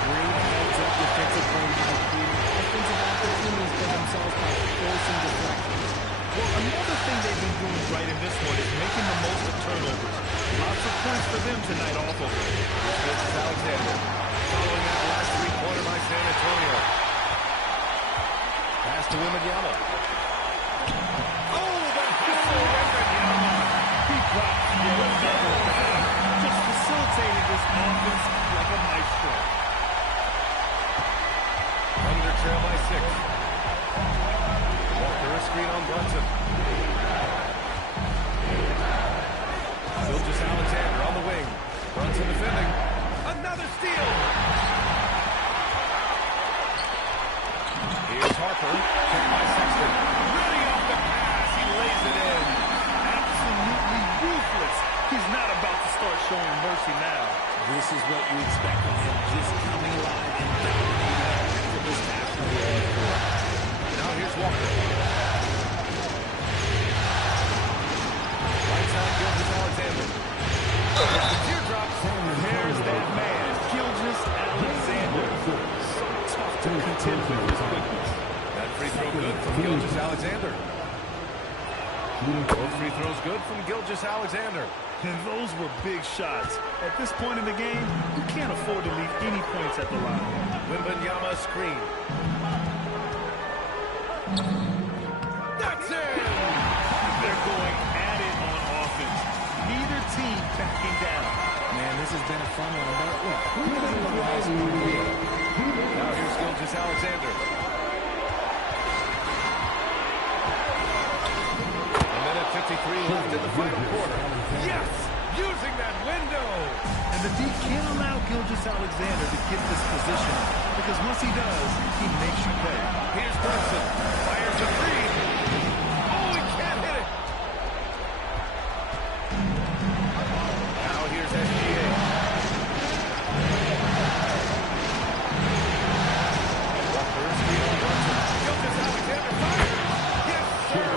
Great heads-up defensive play by creating offensive opportunities for themselves by forcing deflections. Well, another thing they've been doing right in this one is making the most of turnovers. Lots of points for them tonight off of it. This is Alexander. Following that last three-pointer by San Antonio. Pass to Wembanyama. Oh, the hustle, Wembanyama. He dropped another pass. Just facilitating this offense like a maestro. Thunder trail by 6. Walker a screen on Brunson. Gilgeous-Alexander on the wing. Brunson defending. Another steal. Here's Harper. Checked by Sexton. Ready off the pass. He lays it in. Absolutely ruthless. He's not about to start showing mercy now. This is what you expect from him. Just coming alive and dominating after this half. Now here's Walker. Right side, Gilgeous-Alexander. The teardrop. There's that man, Gilgeous-Alexander. So tough to contend with his quickness. That free throw good from Gilgeous-Alexander. Both free throws good from Gilgeous-Alexander. And those were big shots. At this point in the game, you can't afford to leave any points at the line. Wembanyama screen. That's it! They're going at it on offense. Neither team backing down. Man, this has been a fun one, but look, who doesn't love the last one here? Now here's Gilgeous-Alexander. A minute 53 left in the final quarter. Yes! Using that window! And And the D can't allow Gilgeous-Alexander to get this position, because once he does, he makes you pay. Here's Brunson. Fires a three. Oh, he can't hit it. Now here's SGA. Walker, screen on Brunson. Gilgeous-Alexander fires. Yes, sir.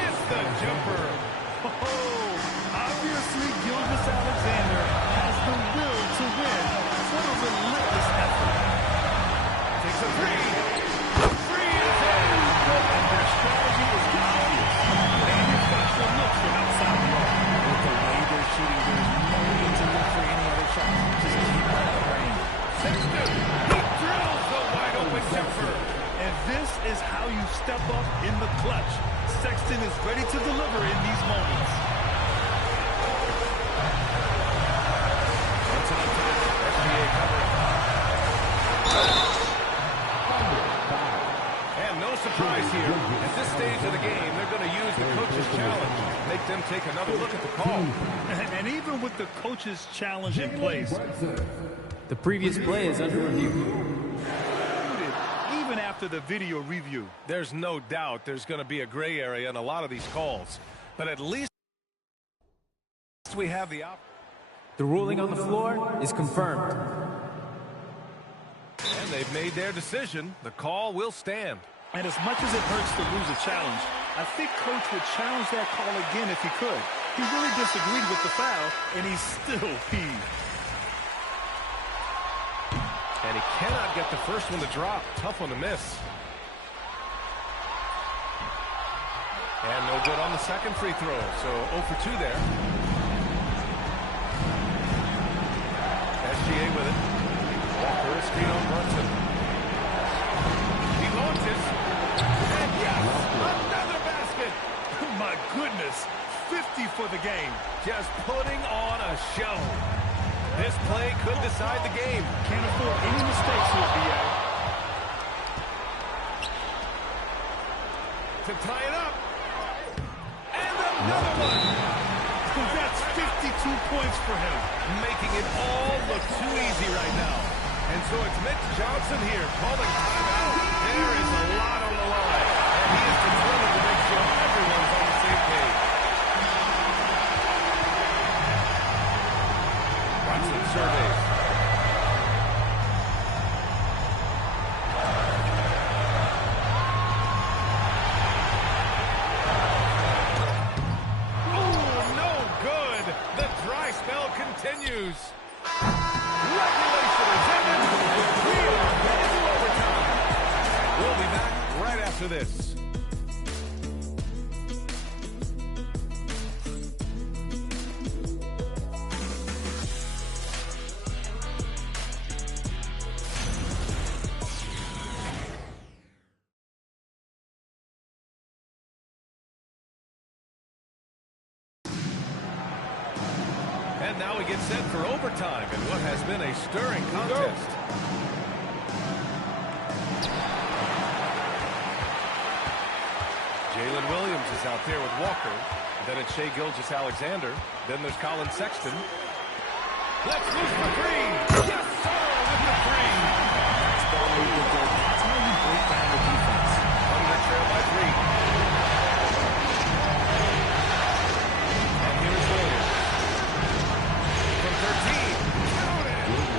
Missed the jumper. Oh, obviously Gilgeous-Alexander has the will to win. What a relentless effort. Takes a three. The three is in. And their strategy is obvious. Manufacture looks from outside the arc. With the way they're shooting, there's no need to look for any other shot. Just keep on praying. Sexton, he drills the wide open jumper. And this is how you step up in the clutch. Sexton is ready to deliver in these moments. Brunson up top. SGA covering. And no surprise here. At this stage of the game, they're going to use the coach's challenge. Make them take another look at the call. And even with the coach's challenge in place, the previous play is under review. Even after the video review, there's no doubt there's going to be a gray area in a lot of these calls. But at least we have the option. The ruling on the floor is confirmed. And they've made their decision. The call will stand. And as much as it hurts to lose a challenge, I think Coach would challenge that call again if he could. He really disagreed with the foul, and he's still peeved. And he cannot get the first one to drop. Tough one to miss. And no good on the second free throw. So 0 for 2 there. SGA with it. Walker, a screen on Brunson. He launches. And yes, another basket. My goodness, 50 for the game. Just putting on a show. This play could decide the game. Can't afford any mistakes here, B.A. To tie it up. And another one. That's 52 points for him. Making it all look too easy right now. And so it's Mitch Johnson here calling timeout. There is a lot on the line. And he is determined to make sure everyone's on the same page. Brunson surveys. Continues. Regulation is ended. We are headed to overtime. We'll be back right after this. And now we get set for overtime in what has been a stirring contest. Jalen Williams is out there with Walker. Then it's Shai Gilgeous-Alexander. Then there's Colin Sexton. Let's loose for three. Yes, sir, with the three. That's ball movement, though. That's how you break down the defense. Under trail by 3. And here's Williams. From 13.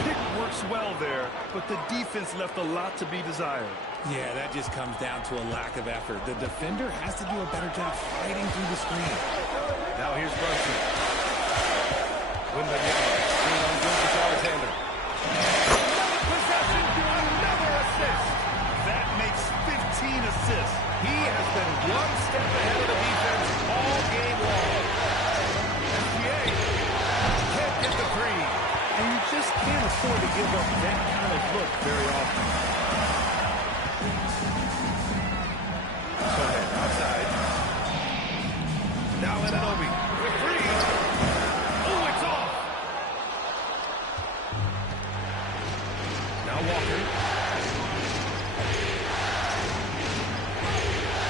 Pick works well there, but the defense left a lot to be desired. Yeah, that just comes down to a lack of effort. The defender has to do a better job fighting through the screen. Now here's Brunson. Wembanyama, screen on Gilgeous-Alexander. Another possession, another assist. That makes 15 assists. He has been one step ahead of the defense all game long. SGA can't get the three. And you just can't afford to give up that kind of look very often. Outside. Now Anunoby with 3. Oh, it's off. Now Walker.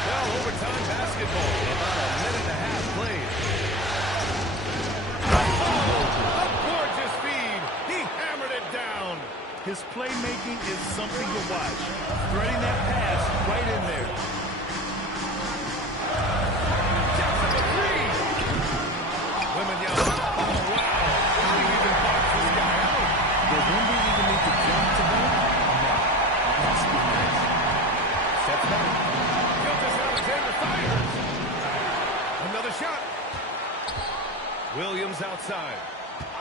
Well, overtime basketball. About a minute and a half played. Oh, a gorgeous feed. His playmaking is something to watch. Threading that pass right in there. Jackson the three. Wembanyama. Oh, wow. How do you even box this guy out? Does Wemby even need to jump to that? No. That's nice. Sets back. Gilgeous-Alexander fires. Another shot. Williams outside.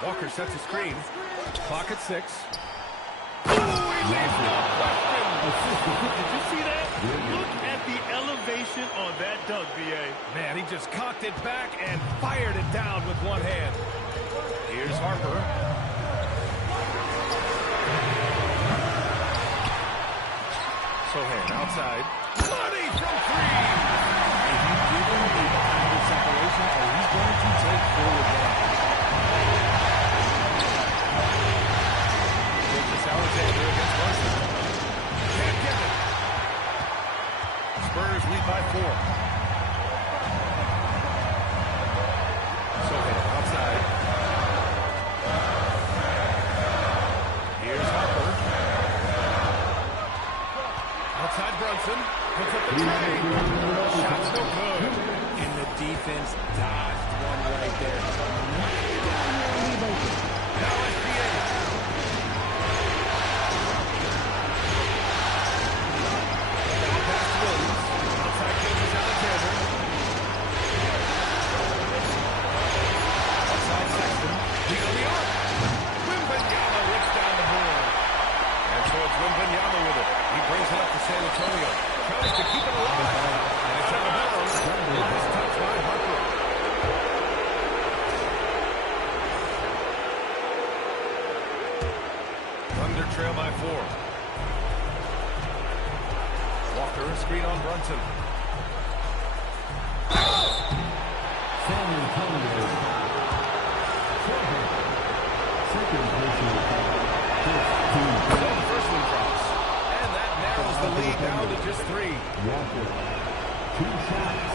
Walker sets a screen. Clock at 6. Ooh, he leaves no question. Did you see that? Look at the elevation on that dunk, B.A. Man, he just cocked it back and fired it down with one hand. Here's Harper. Sohan outside. Money from 3. If you give him the kind of separation, he's going to take full advantage. Alexander against Brunson. Can't get it. Spurs lead by 4. Sohan outside. Here's Harper. Outside Brunson. Puts up the tray. Shot's no good. And the defense dodged one right there. Now SBA. Wembanyama with it. He brings it up to San Antonio. Tries to keep it alive. And it's out of bounds. Nice touch by Harper. Thunder trail by 4. Walker, screen on Brunson. San Antonio. Second personal foul. So the first one drops. And that narrows the lead down to just 3. Walker. 2 shots.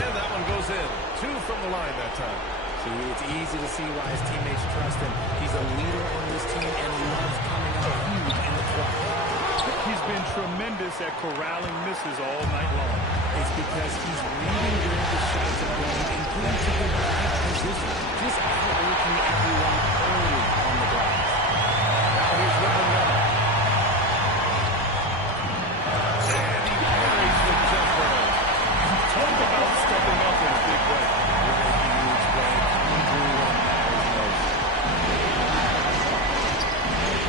And that one goes in. 2 from the line that time. See, it's easy to see why his teammates trust him. He's a leader on this team and loves coming out huge in the clutch. He's been tremendous at corralling misses all night long. It's because he's reading where the shots are going and getting to the right position. Just outworking everyone early on the glass. Now here's Wembanyama. And he buries the jumper. Talk about stepping up in a big way. Huge play coming through when it matters most.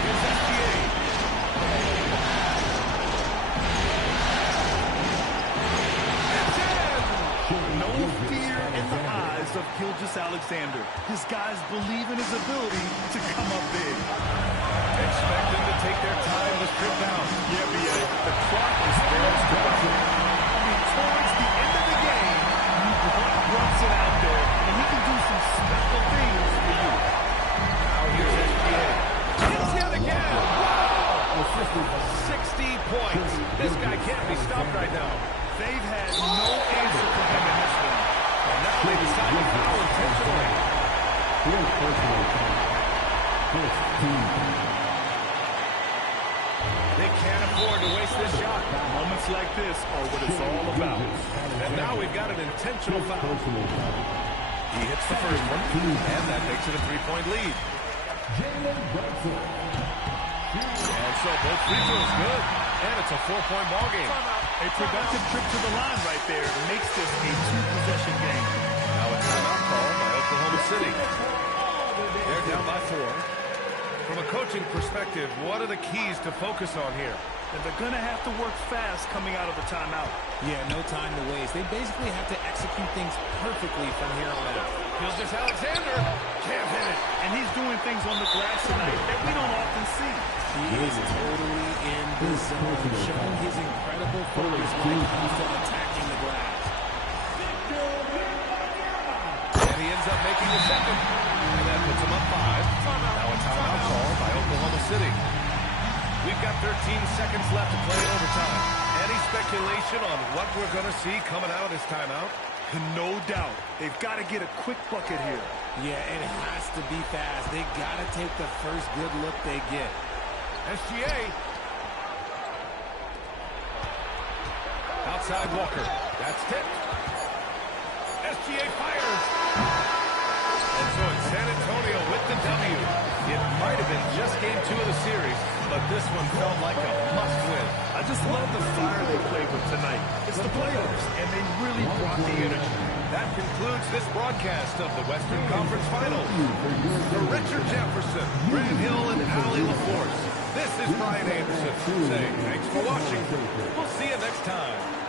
Here's SGA. No fear in the eyes of Gilgeous-Alexander. His guys believe in his ability to come up big. Expect them to take their time to strip down. Yeah, B.A. The clock is theirs to run. I mean, towards the end of the game, you want Brunson out there, and he can do some special things for you. Now here's SGA. Hits yet again. Wow! 60 points. This guy can't be stopped right now. They've had no answer for him in this one. And now they decide to foul intentionally. Here's personal foul. First team. They can't afford to waste this shot. Moments like this are what it's all about. And now we've got an intentional foul. He hits the first one, and that makes it a 3-point lead. And so both free throws good, and it's a 4-point ball game. A productive trip to the line right there makes this a 2-possession game. Now a timeout call by Oklahoma City. They're down by 4. From a coaching perspective, what are the keys to focus on here? And they're going to have to work fast coming out of the timeout. Yeah, no time to waste. They basically have to execute things perfectly from here on out. Gilgeous-Alexander can't hit it. And he's doing things on the glass tonight that we don't often see. He is totally in the zone, showing his incredible focus when it comes to attacking the glass. And he ends up making the second. And that puts him up 5. Now a timeout call by Oklahoma City. We've got 13 seconds left to play in overtime. Any speculation on what we're going to see coming out of this timeout? No doubt. They've got to get a quick bucket here. Yeah, it has to be fast. They got to take the first good look they get. SGA. Outside Walker. That's tipped. SGA fires. And so it's San Antonio with the W. It might have been just game 2 of the series, but this one felt like a must-win. I just love the fire they played with tonight. It's the playoffs, and they really brought the energy. That concludes this broadcast of the Western Conference Finals. For Richard Jefferson, Grant Hill, and Allie LaForce, this is Brian Anderson saying thanks for watching. We'll see you next time.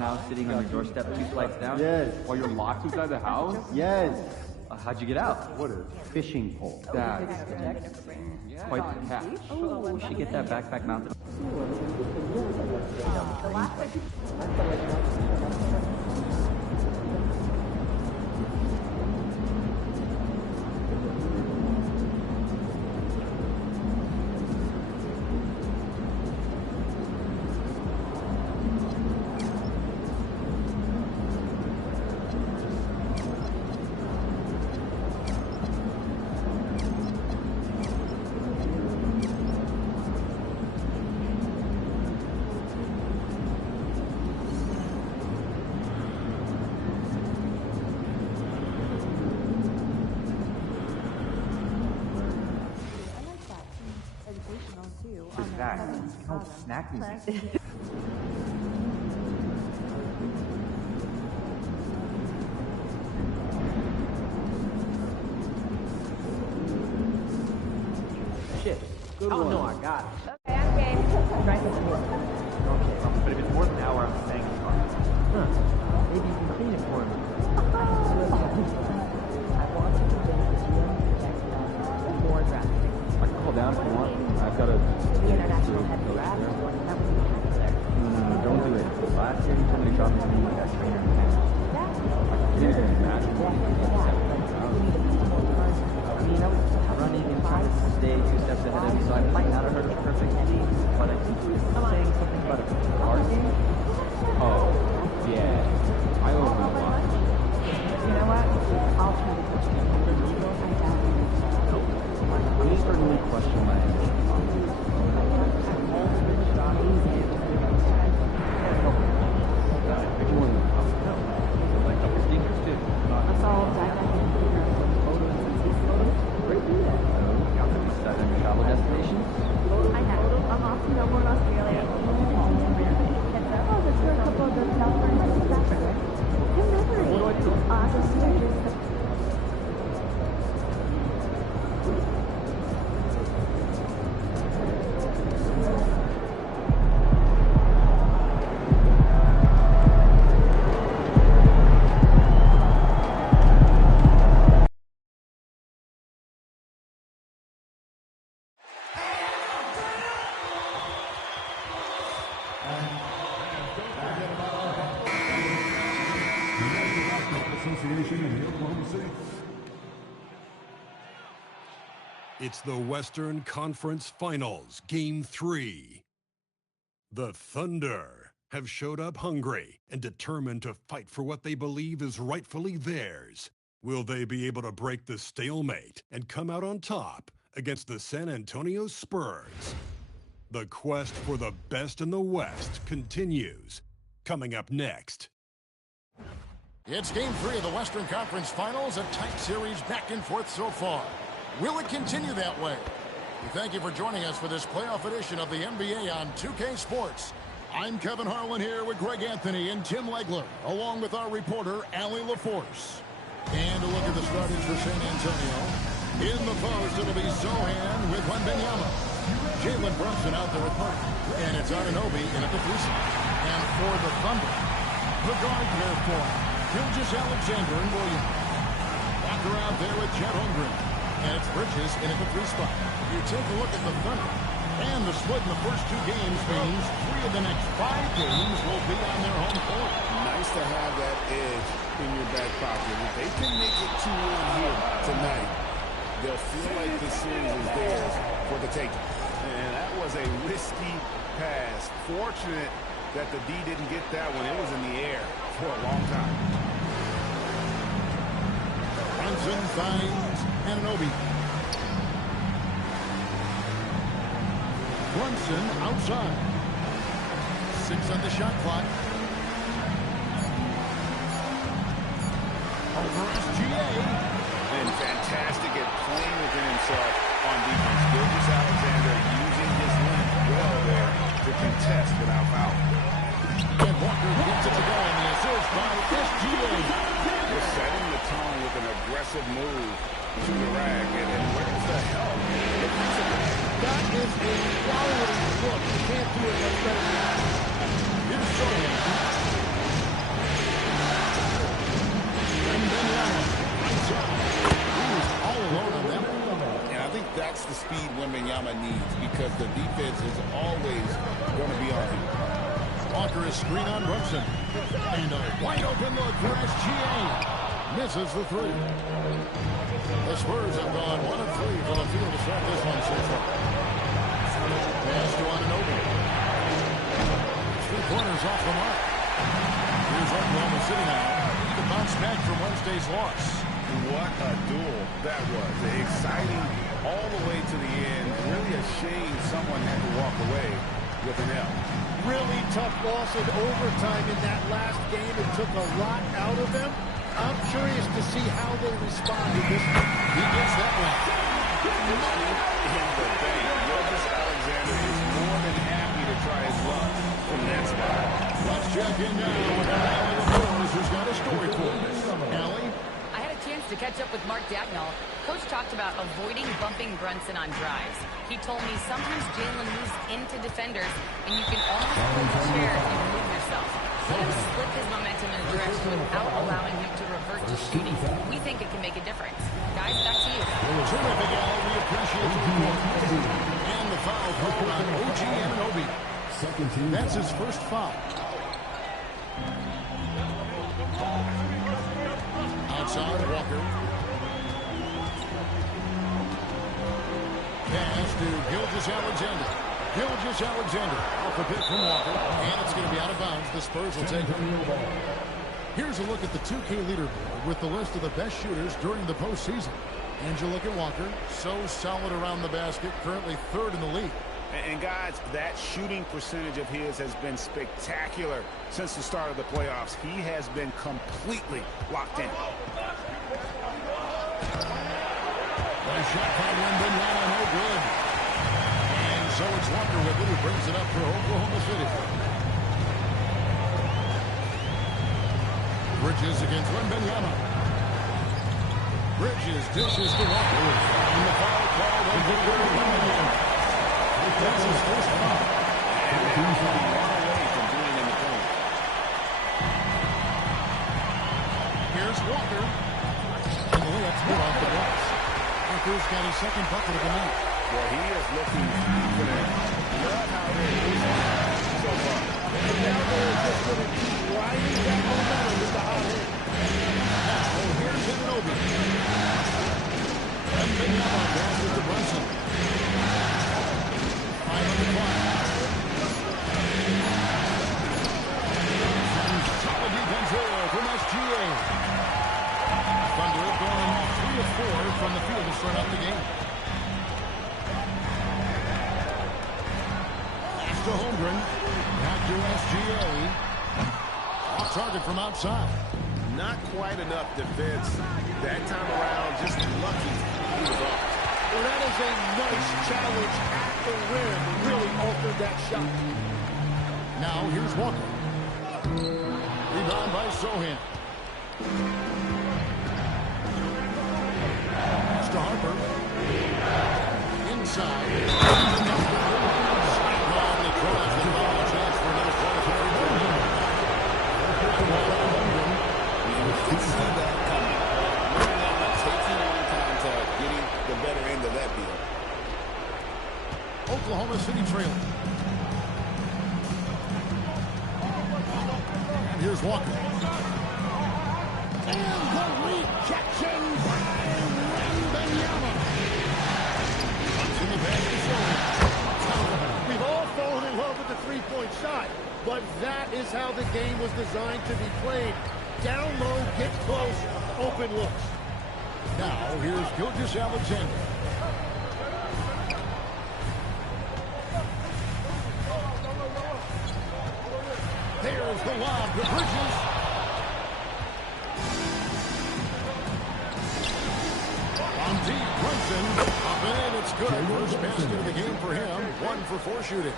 Now sitting on your doorstep 2 flights down? Yes. While you're locked inside the house? Yes. How'd you get out? What a fishing pole. That's quite the catch. Oh, we should get that backpack mounted. Snack music. Shit. Good one. No, I got it. Okay, I'm game. Right here. Okay, but if it's more than an hour, I'm staying in the car. Huh. Maybe you can clean it for me. I want to convince the GM to protect more draft picks. I can call down if you want. I've got a... The international head draft is one that would be there. No, don't do it. Last year you told me to drop me with that trainer in town. You didn't even imagine. Running in front of the stage 2 steps ahead of me, so I might not have heard it perfectly, but I think he was saying something about a card game. Oh, yeah. I owe him a lot. You know what? I'll try to touch him. I'm just starting to question my travel destinations? I have. I'm off to Melbourne, Australia. Oh, that's where a couple of the California and South Africa. Good memory. What do I do? Just sturgeons. It's the Western Conference Finals, Game 3. The Thunder have showed up hungry and determined to fight for what they believe is rightfully theirs. Will they be able to break the stalemate and come out on top against the San Antonio Spurs? The quest for the best in the West continues. Coming up next. It's Game 3 of the Western Conference Finals, a tight series back and forth so far. Will it continue that way? Thank you for joining us for this playoff edition of the NBA on 2K Sports. I'm Kevin Harlan here with Greg Anthony and Tim Legler, along with our reporter, Allie LaForce. And a look at the starters for San Antonio. In the post, it'll be Zohan with Wembanyama. Jalen Brunson out there with Martin. And it's Anunoby in at the 3 spot. And for the Thunder, the guard pair for Gilgeous-Alexander and Williams. Walker out there with Chet Holmgren. And it's Bridges in at the 3 spot. You take a look at the Thunder, and the split in the first 2 games means 3 of the next 5 games will be on their home court. Nice to have that edge in your back pocket. If they can make it 2-1 here tonight, they'll feel like this series is theirs for the taking. And that was a risky pass. Fortunate that the D didn't get that one. It was in the air for a long time. Brunson finds Anunoby. Brunson outside. 6 on the shot clock. Over SGA. And fantastic at playing within himself on defense. Gilgeous-Alexander using his length well there to contest without foul. And Walker gets it to go on the assist by SGA. They're setting the tone with an aggressive move to the rag. And where's the help? That is a quality look. You can't do it much better than that. Here's Zohan. Wembanyama outside. He was all alone on that one. And I think that's the speed Wembanyama needs because the defense is always going to be on him. Walker is screen on Brunson. And a wide open look for SGA. Misses the 3. The Spurs have gone 1 of 3 from the field to start this one so far. Pass to Anunoby. 3-pointers off the mark. Here's Oklahoma City now. Need to bounce back from Wednesday's loss. What a duel that was. Exciting all the way to the end. Really a shame someone had to walk away with an L. Really tough loss in overtime in that last game. It took a lot out of them. I'm curious to see how they respond to this one. He gets that one. Money in the bank. Gilgeous-Alexander is more than happy to try his luck from that spot. Let's check in now with Allie LaForce, who's got a story for us. Allie? I had a chance to catch up with Mark Dagnall. Coach talked about avoiding bumping Brunson on drives. He told me sometimes Jalen moves into defenders, and you can almost pull the chair and move yourself. Let him slip his momentum in a direction without allowing him to revert to shooting. We think it can make a difference. Guys, back to you. Terrific, Al. We appreciate the report. And the foul called on OG Anunoby. That's his first foul. Outside, Walker. Pass to Gilgeous-Alexander. Gilgeous-Alexander off the pick from Walker. And it's going to be out of bounds. The Spurs will take it. Here's a look at the 2K leaderboard with the list of the best shooters during the postseason. And you look at Walker, so solid around the basket, currently 3rd in the league. And guys, that shooting percentage of his has been spectacular since the start of the playoffs. He has been completely locked in. A shot by Wembanyama, no good. And so it's Walker with it, who brings it up for Oklahoma City. Bridges against Wembanyama. Bridges dishes to Walker. And the foul called on Wembanyama. That's his first foul. And he's run away from being in the corner. Here's Walker. And the layup's good off the glass. Walker's got his second bucket of the night. Well, he is looking confident. Love how they're losing so far. And now they're just going to keep riding that momentum with the hot hit. Now, here's Anunoby. Wembanyama passes to Brunson. 5 on the clock. Solid defense there from SGA. Thunder have gone 3 of 4 from the field to start out the game. Pass to Holmgren. Back to SGA. Off target from outside. Not quite enough defense that time around. Just lucky he was off. Well, that is a nice challenge at the rim. Really altered that shot. Now here's Walker. Rebound by Sohan. Pass to Harper. Inside. Probably tries to follow a chance for another qualification. You can see that coming. Taking on contact, getting the better end of that deal. Oklahoma City trailing. And here's Walker. And the rejection by Wembanyama. In the pass to Sohan. We've all fallen in love with the three-point shot, but that is how the game was designed to be played. Down low, get close, open looks. Now, here's Gilgeous-Alexander. There's the lob to Bridges. On deep, Brunson. Up and it's good. First basket of the game for him. 1 for 4 shooting.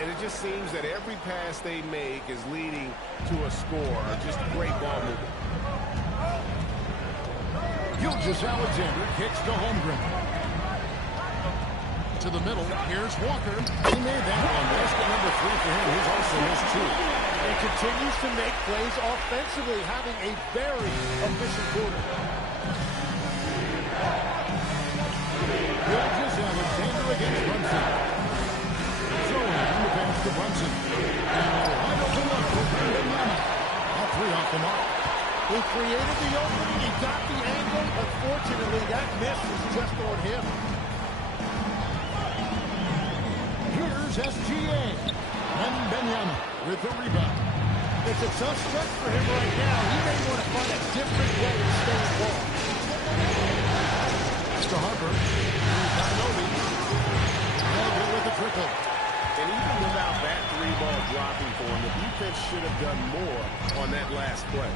And it just seems that every pass they make is leading to a score. Just great ball movement. Gilgeous-Alexander kicks to Holmgren. To the middle. Here's Walker. He made that one. Basket number 3 for him. He's also missed 2. And continues to make plays offensively, having a very efficient quarter. Gilgeous-Alexander against Brunson. Sohan the pass to Brunson. Now wide open look for Wembanyama. All 3 off the mark. He created the opening, he got the angle. Unfortunately, that miss was just on him. Here's SGA. Wembanyama with the rebound. It's a tough stretch for him right now. He may want to find a different way to stay involved. Pass to Harper. Here's Anunoby. Harper with the triple. And even without that 3-ball dropping for him, the defense should have done more on that last play.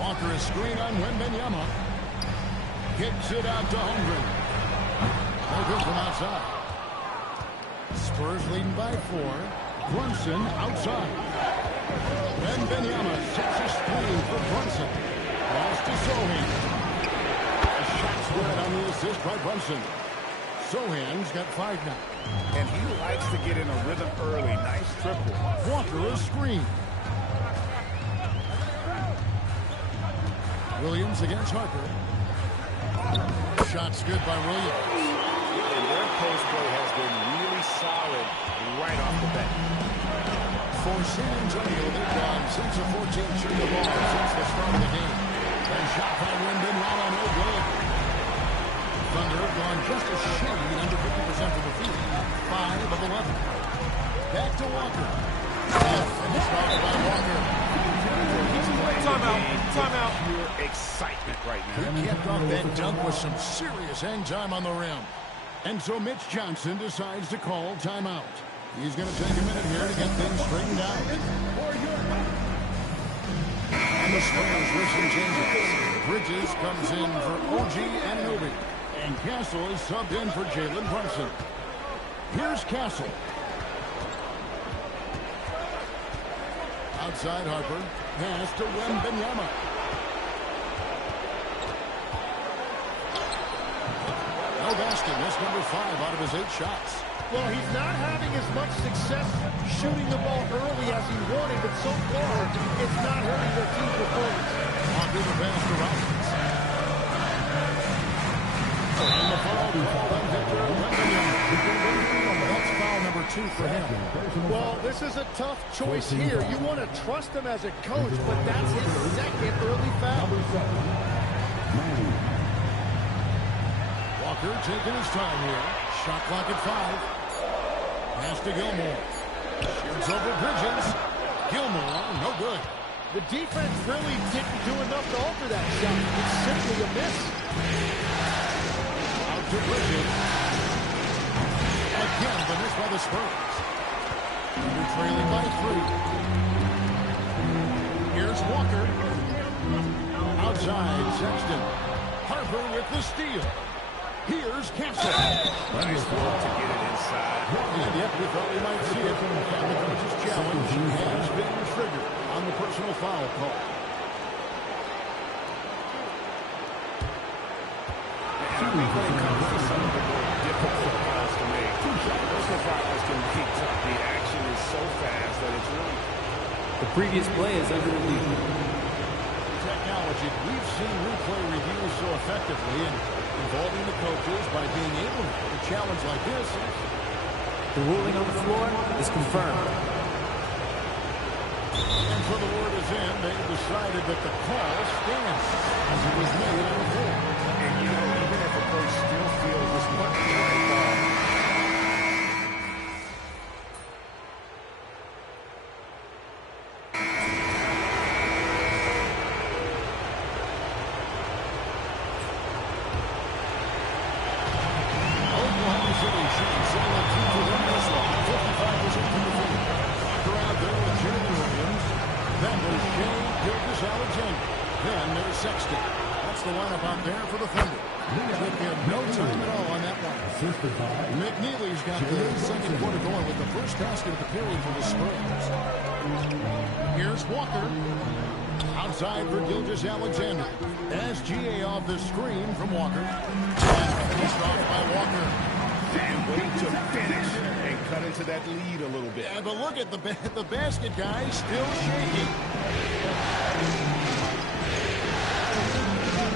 Walker is screen on Wembanyama. Kicks it out to Holmgren. No good from outside. Spurs leading by 4. Brunson outside. Wembanyama sets a screen for Brunson. Pass to Sohan. A shot squared on the assist by Brunson. Sohan's got 5 now. And he likes to get in a rhythm early. Nice triple. Walker a screen. Williams against Harper. Shot's good by Williams. And their post play has been really solid right off the bat. For San Antonio, they've gone 6 of 14 shooting the ball since the start of the game. And shot by Wembanyama, no good. Thunder have gone just a shade under 50% from the field. 5 of 11. Back to Walker. And it's fouled by Walker. Timeout. Pure excitement right now. He kept off that dunk with some serious hang time on the rim. And so Mitch Johnson decides to call timeout. He's going to take a minute here to get things straightened out. And the Spurs with some changes. Bridges comes in for OG Anunoby. And Castle is subbed in for Jalen Brunson. Here's Castle. Outside Harper. Pass to Wembanyama. No basket. That's number 5 out of his 8 shots. Well, he's not having as much success shooting the ball early as he wanted, but so far, it's not hurting their team performance. Walker the pass to Rollins. And the foul called on Victor Wembanyama. That's foul number 2 for him. Well, this is a tough choice here. You want to trust him as a coach, but that's his second early foul. Walker taking his time here. Shot clock at 5. Pass to Gilmore. Shoots over Bridges. Gilmore, no good. The defense really didn't do enough to alter that shot. It's simply a miss. Out to Bridges. Again, the miss by the Spurs. They're trailing by 3. Here's Walker. Outside, Sexton. Harper with the steal. Here's Castle. Nice work to get it inside. And yep, we thought we might see it. And the coach's challenge has been triggered on the personal foul call. And when it comes to some of the more difficult calls to make, personal fouls can keep up. The action is so fast that it's really... The previous play is under review. Technology. We've seen replay reviews so effectively and involving the coaches by being able to a challenge like this. The ruling on the floor is confirmed. And so the word is in. They decided that the call stands as it was made on the floor. And you know, even if a coach still feels this much right call, McNeely's got the second quarter going with the first basket of the period for the Spurs. Here's Walker. Outside for Gilgeous-Alexander. SGA off the screen from Walker. And finished off by Walker. and way to finish and cut into that lead a little bit. Yeah, but look at the basket, guys, still shaking.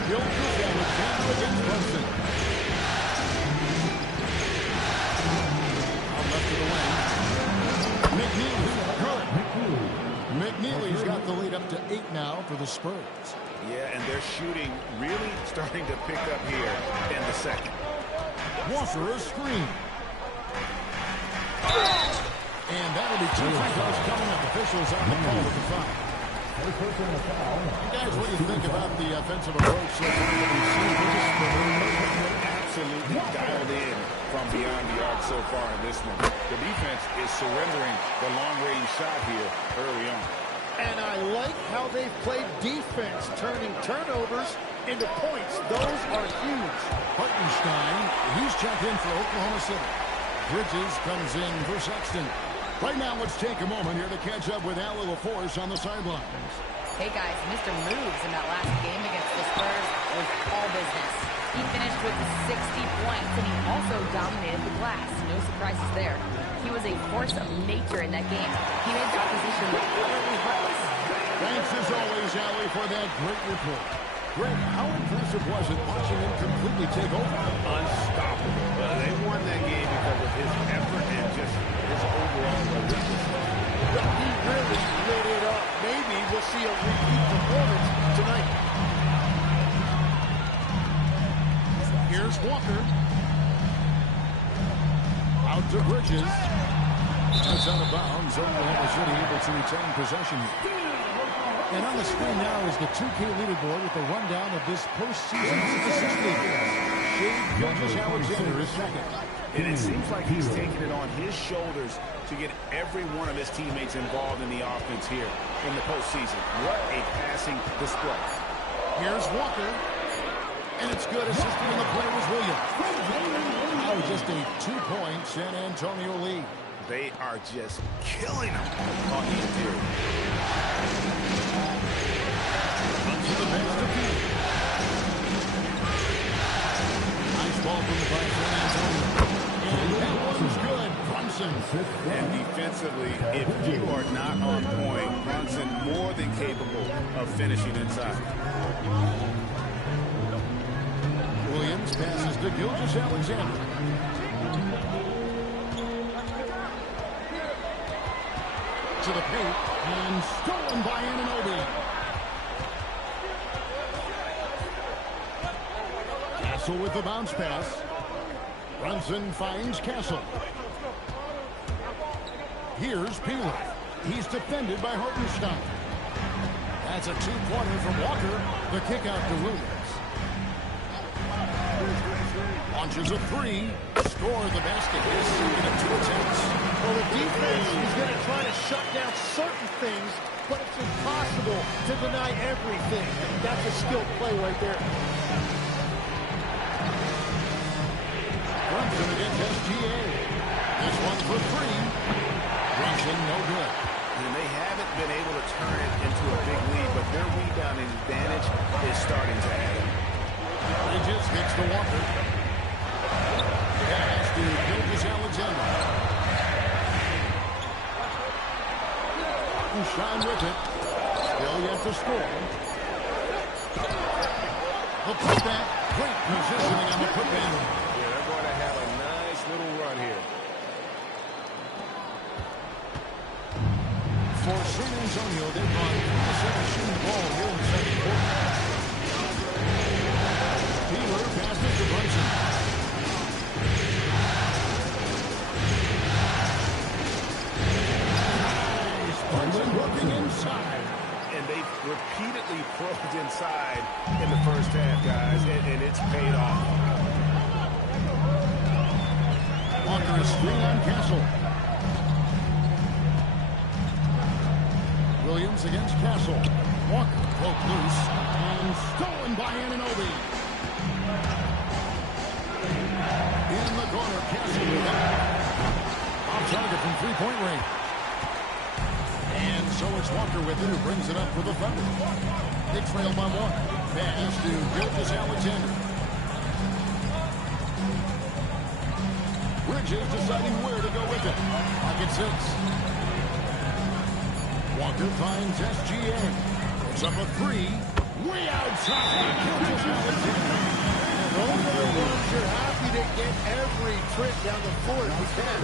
Gilgeous-Alexander against Brunson. Left of the lane. McNeely, good. McNeely's got the lead up to 8 now for the Spurs. Yeah, and they're shooting really starting to pick up here in the second. Walker a screen. And that'll be 2 free throws coming up. Officials on the call with the foul. Guys, what do you think about the offensive approach so far that we've seen? Absolutely dialed in from beyond the arc so far in this one. The defense is surrendering the long-range shot here early on. And I like how they've played defense, turning turnovers into points. Those are huge. Hartenstein, he's checked in for Oklahoma City. Bridges comes in for Sexton. Right now, let's take a moment here to catch up with Allie LaForce on the sidelines. Hey guys, Mr. Moves in that last game against the Spurs was all business. He finished with 60 points, and he also dominated the glass. No surprises there. He was a force of nature in that game. He made the opposition look utterly heartless. Thanks as always, Allie, for that great report. Greg, how impressive was it watching him completely take over? Unstoppable. Well, they won that game because of his effort and just his overall relentlessness. He really lit it up. Maybe we'll see a repeat performance tonight. Here's Walker. Out to Bridges. That's out of bounds. Oklahoma City able to retain possession here. And on the screen now is the 2K leaderboard with a rundown of this postseason assist leader. Gilgeous-Alexander is second. And it seems like he's taking it on his shoulders to get every one of his teammates involved in the offense here in the postseason. What a passing display. Here's Walker. And it's good. Assisting in the play was Williams. Now just a 2-point San Antonio lead. They are just killing them on the interior. To the bench to Pete. Nice ball from the by San Antonio. And that one's good. Brunson. And defensively, if you are not on point, Brunson more than capable of finishing inside. Williams passes to Gilgeous-Alexander. To the paint, and stolen by Anunoby. Castle with the bounce pass. Brunson finds Castle. Here's Peeler. He's defended by Hartenstein. That's a 2-pointer from Walker. The kick out to Williams. Launches a 3. Score the basket. His second of 2 attempts. Well, the defense is going to try to shut down certain things, but it's impossible to deny everything. That's a skilled play right there. Brunson against SGA. This one's for three. Brunson, no good. And they haven't been able to turn it into a big lead, but their rebounding advantage is starting to add up. Bridges hits the Walker. Pass to Gilgeous-Alexander. And Shine with it. Still yet to score. The putback. Great positioning on the putback. Yeah, they're going to have a nice little run here. For San Antonio, they've gone 3-7 shooting the ball here in the second quarter. Taylor passes to Brunson. Nice. Brunson working inside. And they've repeatedly probed inside in the first half, guys, and it's paid off. Walker is screen on Castle. Williams against Castle. Walker broke loose and stolen by Anunoby. In the corner, Castle with it. Off target from three-point range. And so it's Walker with it who brings it up for the Thunder. They trail by one. Pass to Gilgeous-Alexander. Bridges deciding where to go with it. Pocket six. Walker finds SGA. Puts up a three. Way outside. Gilgeous-Alexander. Those are the ones you're happy to get every trick down the floor if you can.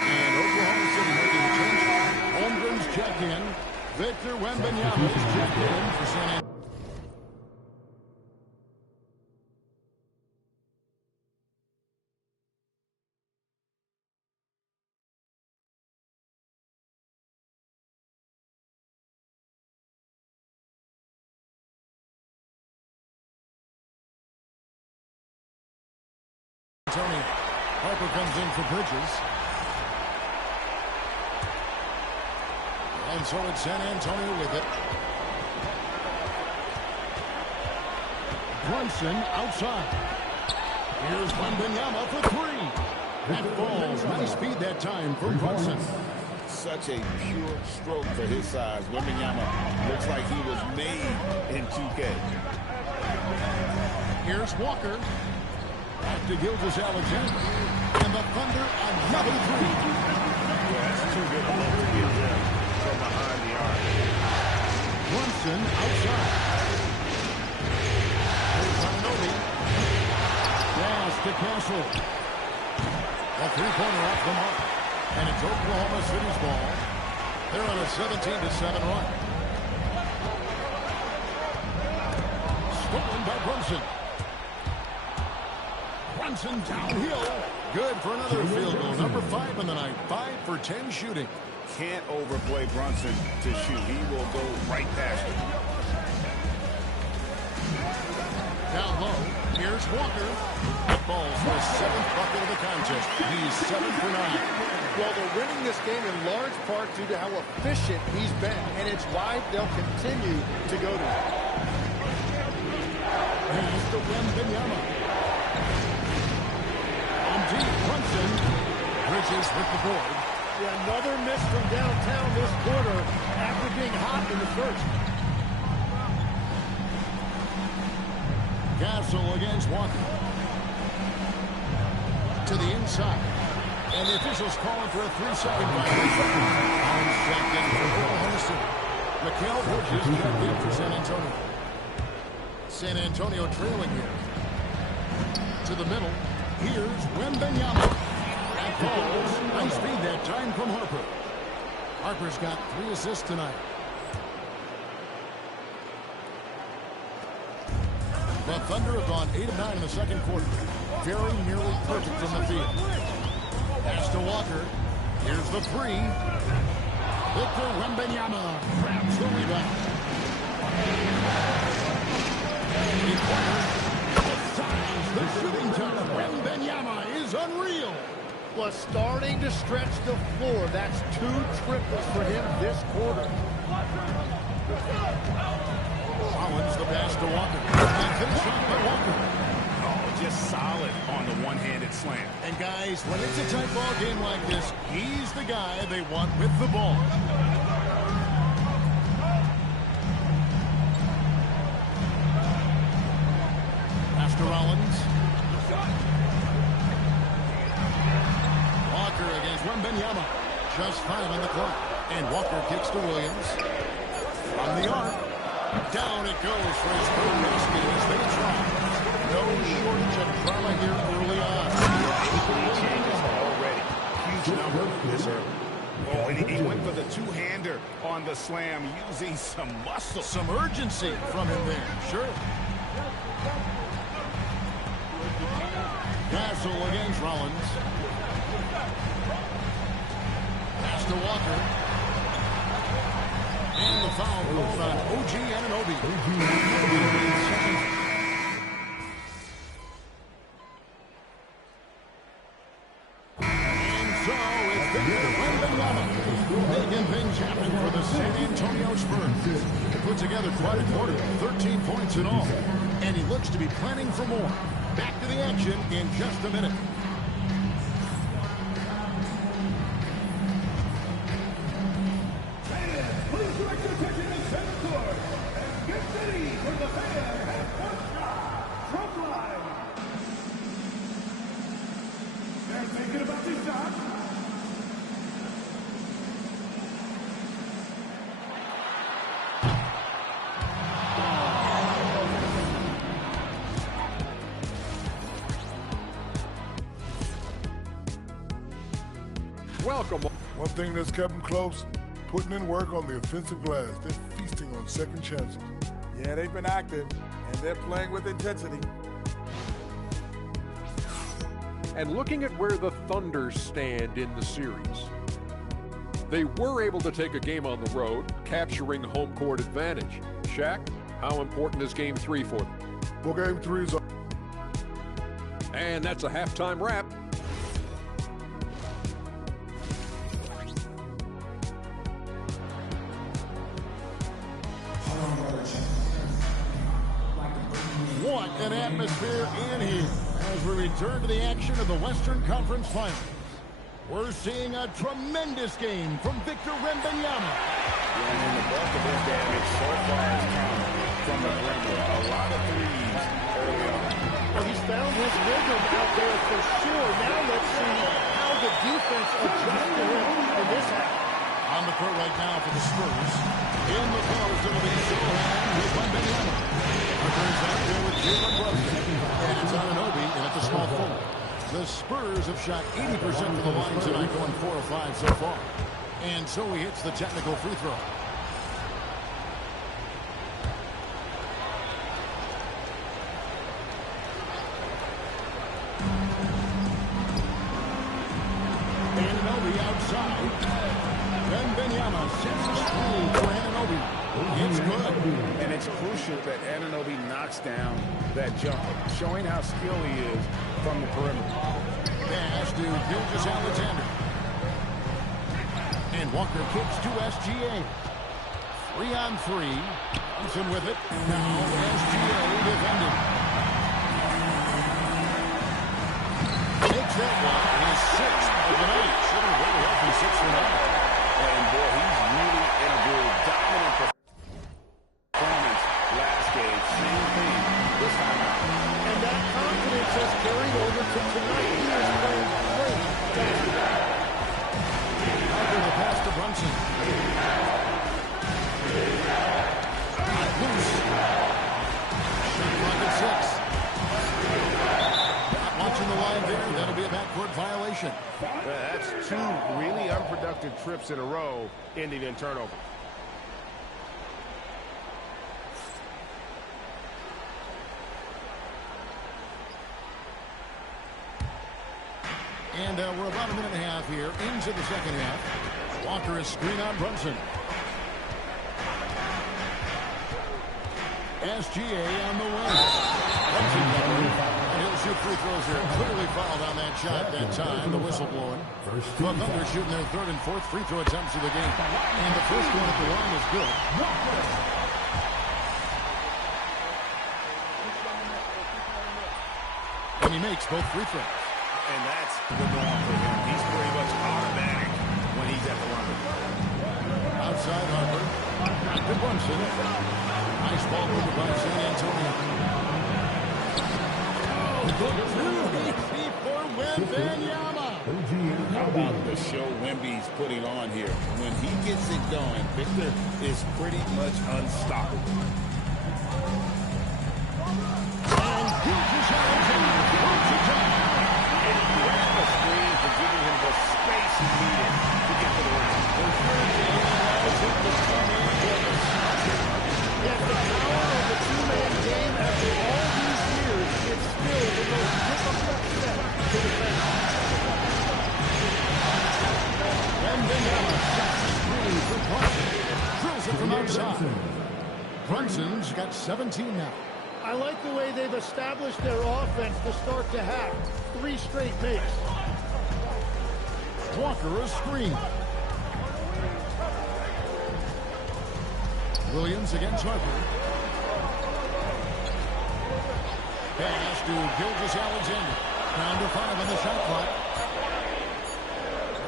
And Oklahoma City making a change. Holmgren's checked in. Victor Wembanyama is checked in for San Antonio. Harper comes in for Bridges. And so it's San Antonio with it. Brunson outside. Here's Wembanyama for three. That falls. Nice speed that time from Brunson. Such a pure stroke for his size. Wembanyama looks like he was made in 2K. Here's Walker. Back to Gilgeous-Alexander. And the Thunder another three. Yeah, that's too good a look to give them from behind the arc. Brunson outside. Here's Anunoby. Pass to Castle. A three-pointer off the mark. And it's Oklahoma City's ball. They're on a 17-7 run. Stolen by Brunson. Brunson downhill. Good for another field goal. Number 5 in the night. 5 for 10 shooting. Can't overplay Brunson to shoot. He will go right past him. Down low. Here's Walker. That falls for his 7th bucket of the contest. He's 7 for 9. Well, they're winning this game in large part due to how efficient he's been, and it's why they'll continue to go to him. Here's the Wembanyama. On deep, Brunson. Bridges with the board. Yeah, another miss from downtown this quarter after being hot in the first. Castle against Walker. To the inside. And the officials calling for a 3-second violation. Holmes checked in for Oklahoma City. Mikal Bridges checked in for San Antonio. San Antonio trailing here. To the middle. Here's Wembanyama. That falls. Nice speed that time from Harper. Harper's got 3 assists tonight. The Thunder have gone 8 of 9 in the second quarter. Very nearly perfect from the field. Pass to Walker. Here's the three. Victor Wembanyama grabs the rebound. In corner. Besides the shooting time. Wembanyama is unreal. Was starting to stretch the floor. That's 2 triples for him this quarter. Rollins the pass to Walker. And finish off by Walker. Oh, just solid on the one-handed slam. And guys, when it's a tight ball game like this, he's the guy they want with the ball. Pass to Rollins. Walker against Wembanyama. Just 5 on the clock. And Walker kicks to Williams. From the arc. Down it goes for his third basket as they try. No shortage of drama here early on. Changes already. Huge number this early. Oh, and he went for the two-hander on the slam using some muscle. Some urgency from him there. Sure. Castle against Rollins. Pass to Walker. And the foul called on OG Anunoby. And so it's Victor Wembanyama making things happen for the San Antonio Spurs. He put together quite a quarter, 13 points in all. And he looks to be planning for more. Back to the action in just a minute. Please direct your attention in center court and get ready for the fan at one shot from line. They're thinking about this shot. Welcome. One thing that's kept them close, putting in work on the offensive glass. They're feasting on second chances. Yeah, they've been active, and they're playing with intensity. And looking at where the Thunder stand in the series, they were able to take a game on the road, capturing home court advantage. Shaq, how important is Game 3 for them? Well, Game 3 is... And that's a halftime wrap. What an atmosphere in here as we return to the action of the Western Conference Finals. We're seeing a tremendous game from Victor Wembanyama. And the bulk of his damage so far has come from the perimeter. A lot of threes early on. Well, he's found his rhythm out there for sure. Now let's see how the defense adjusts to him in this half. On the court right now for the Spurs. In the post, it'll be Sohan with Wembanyama. Hunter's out there with Jalen Brunson. And it's Anunoby in at the small forward. The Spurs have shot 80% from the line tonight, going 4 of 5 so far. And so he hits the technical free throw. Anunoby outside. Wembanyama sets a screen for Anunoby. It's good. And it's crucial that Anunoby knocks down that jumper, showing how skilled he is from the perimeter. Pass to Gilgeous-Alexander. And Walker kicks to SGA. 3-on-3. Thompson with it. Now SGA defending. Takes that one. His 6th of the night. Shooting very healthy 6 for 9. And boy, he's really in a good dominant performance last game. Same thing this time out. And that confidence has carried over to tonight. He is playing great basketball. Under the pass to Brunson. Loose. Shot clock at 6. Not watching the line there. That'll be a backcourt violation. That's 2 really unproductive trips in a row, ending in turnover. And we're about a minute and a half here into the second half. Walker is screen on Brunson. SGA on the wing. Brunson covered, and he'll shoot free throws here. Clearly fouled on that shot that time. The whistle blowing. The Thunder shooting their third and fourth free throw attempts of the game. And the first one at the line is good. And he makes both free throws. And that's the norm for him. He's pretty much automatic when he's at the line. Outside Harper. Back to Brunson. Nice ball movement by San Antonio. For Wembanyama. How about the show Wemby's putting on here? When he gets it going, Victor is pretty much unstoppable. And Gilgeous Alexander throws it down. And he ran the screen for giving him the space he needed to get to the rim. Yet the power of the two-man game after all these years is still the most difficult step to defend. Wembanyama shot screen for Brunson. Drills it from outside. Brunson's got 17 now. I like the way they've established their offense to start to hack. 3 straight makes. Walker a screen. Williams against Harper. Pass to Gilgeous Alexander. Down to 5 on the shot clock.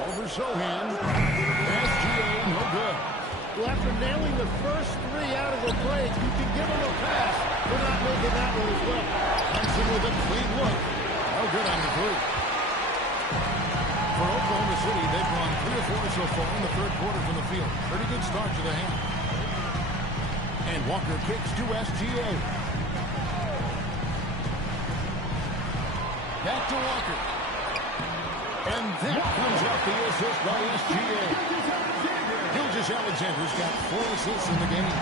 Over Sohan. SGA, no good. Well, after nailing the first 3 out of the break, you can give them a pass for not making that one as well. Thompson with a clean look. No good on the 3. For Oklahoma City, they've gone 3 of 4 so far in the third quarter from the field. Pretty good start to the half. And Walker kicks to SGA. Back to Walker. And that comes off the assist by SGA. Gilgeous Alexander's got 4 assists in the game.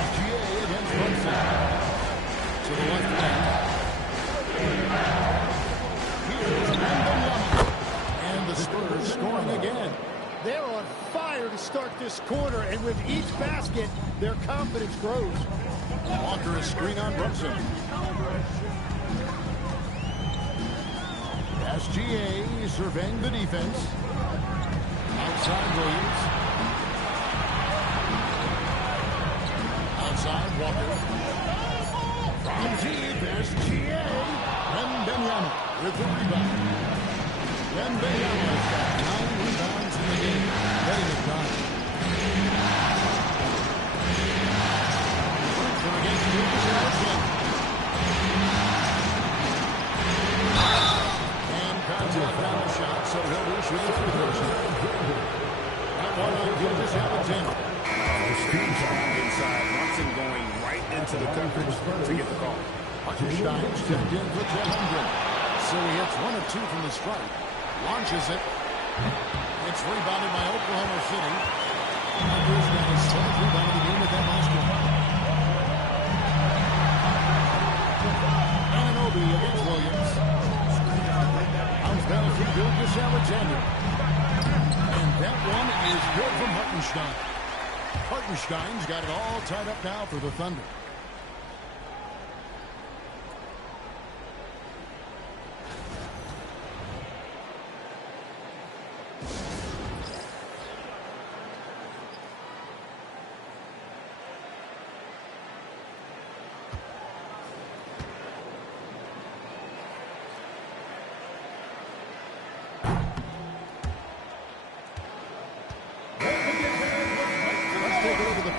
SGA against Brunson. To the left wing. Here's Wembanyama. And the Spurs scoring again. They're on fire to start this quarter, and with each basket, their confidence grows. Walker is screen on Brunson. SGA surveying the defense. Outside Williams. Outside Walker. From deep, SGA. Wembanyama with the rebound. Wembanyama's got 9 rebounds in the game. Getting it done. Brunson against Gilgeous Alexander. Contact on the shot, so he'll be shooting free throws. That one on Gilgeous Alexander. Inside, Brunson going right into the coverage to get the call. Hartenstein stepped in for 100. So he hits 1 of 2 from the strike. Launches it. It's rebounded by Oklahoma City. Hunter's got his 7th rebound of the game at that last one. Anunoby against Williams. Down from Gilgeous Alexander. And that one is good from Hartenstein. Hartenstein's got it all tied up now for the Thunder.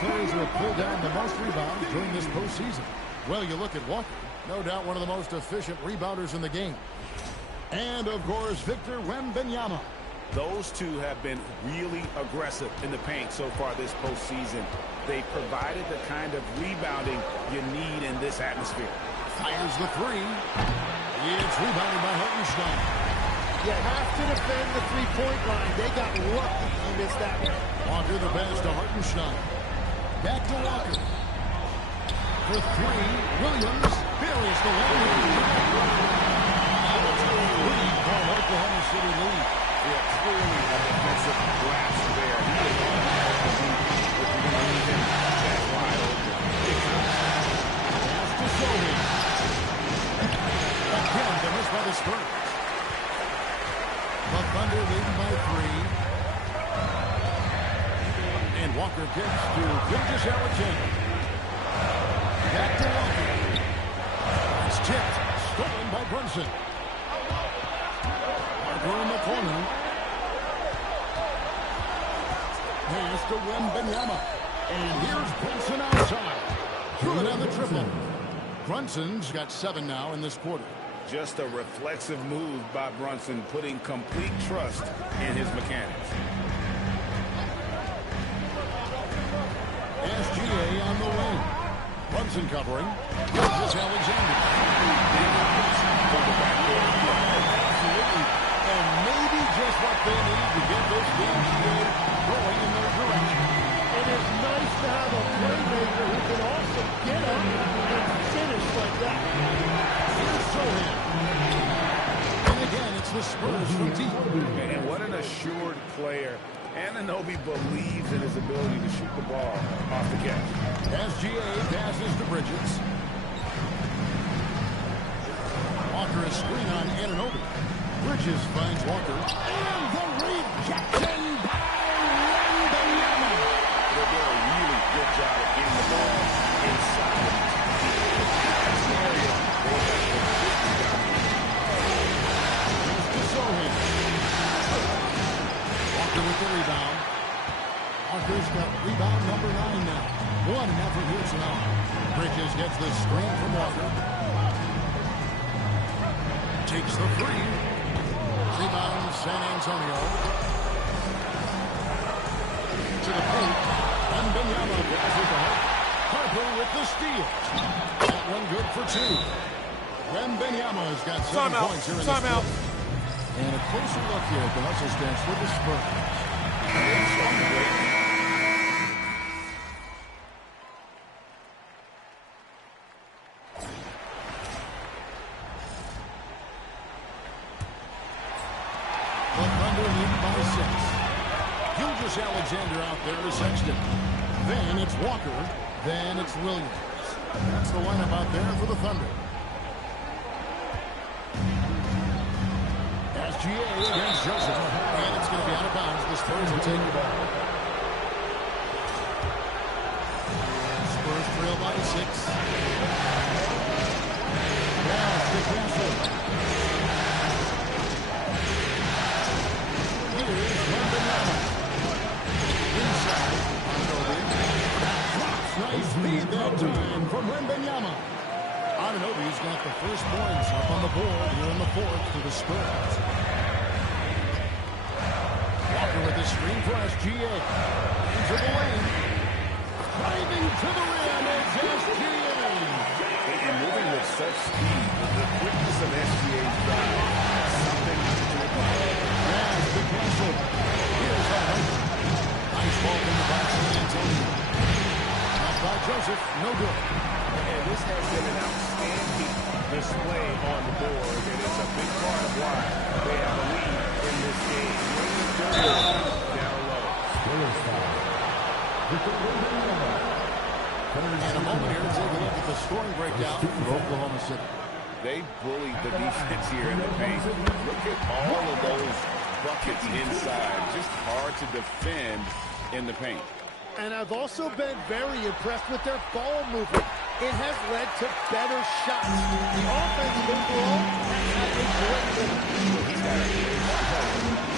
Players who have pulled down the most rebounds during this postseason. Well, you look at Walker, no doubt one of the most efficient rebounders in the game. And, of course, Victor Wembanyama. Those two have been really aggressive in the paint so far this postseason. They provided the kind of rebounding you need in this atmosphere. Fires the 3. It's rebounded by Hartenstein. You have to defend the three-point line. They got lucky he missed that one. Walker the pass to Hartenstein. Back to Walker. For 3, Williams buries the one. It's a 3-point Oklahoma City lead. Yeah, clearly a defensive lapse there. He was on the if you're going to leave him that wide open. Thunder leading by 3. And Walker kicks to Gilgeous Alexander. Back to Walker. It's tipped. Stolen by Brunson. Walker in the corner. Pass to Wembanyama. And here's Brunson outside. Good on the triple. Brunson's got 7 now in this quarter. Just a reflexive move by Brunson, putting complete trust in his mechanics. SGA on the wing. Brunson covering. Gilgeous Alexander. Absolutely. And maybe just what they need to get this game going in their direction. It is nice to have a playmaker who can also get up and finish like that. Here's Sohan. And again, it's the Spurs from deep. And what an assured player. Anunoby believes in his ability to shoot the ball off the catch. SGA passes to Bridges. Walker is screen on Anunoby. Bridges finds Walker. And the rejection by Wembanyama. They're doing a really good job of getting the ball inside. That's an area they have completely dominated. Here's to Sohan. Walker with the rebound. Walker's got rebound number 9 now. What an effort here tonight. Bridges gets the screen from Walker. Takes the 3. Rebound San Antonio. To the paint. Wembanyama passes it out. Harper with the steal. That one good for 2. Wembanyama's got 7 points here in this quarter. And a closer look here at the hustle stance for the Spurs. The Thunder lead by 6. Gilgeous Alexander out there to Sexton. Then it's Walker. Then it's Williams. That's the lineup out there for the Thunder. SGA against Joseph. And it's going to be out of bounds. The Spurs will take the ball. Spurs trail by 6. Pass to Castle. Here's Wembanyama. Inside. Nice lead that time from Wembanyama. Anunoby's got the first points up on the board here in the 4th for the Spurs. Walker with the screen for SGA. Into the lane. Driving to the rim is SGA. And moving with such speed, the quickness of SGA's drive, something to admire. Pass to Castle. Here's Harper. Nice ball from the box of San Antonio. Shot by Joseph. No good. And this has been an outstanding display on the board, and it's a big part of why they have a lead in this game. Down low. In a moment here to take a look at the scoring breakdown for Oklahoma City. They bullied the defense here in the paint. Look at all of those buckets inside. Just hard to defend in the paint. And I've also been very impressed with their ball movement. It has led to better shots. The offense overall has had a great game. He's got a great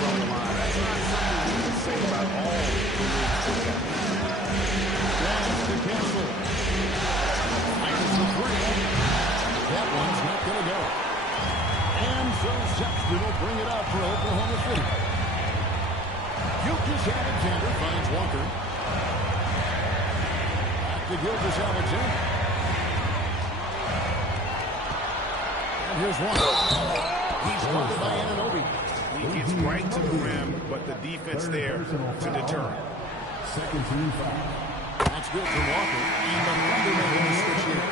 from the line. That's not something we can say about all the leagues together. Pass to Castle. Fires the 3. That one's not going to go. And so Sexton will bring it out for Oklahoma City. Gilgeous Alexander finds Walker. Back to Gilgeous Alexander. And here's one. He's guarded by Anunoby. He gets right to the rim, but the defense there to deter him. Second team foul. That's good for Walker. And the Thunder making the switch here.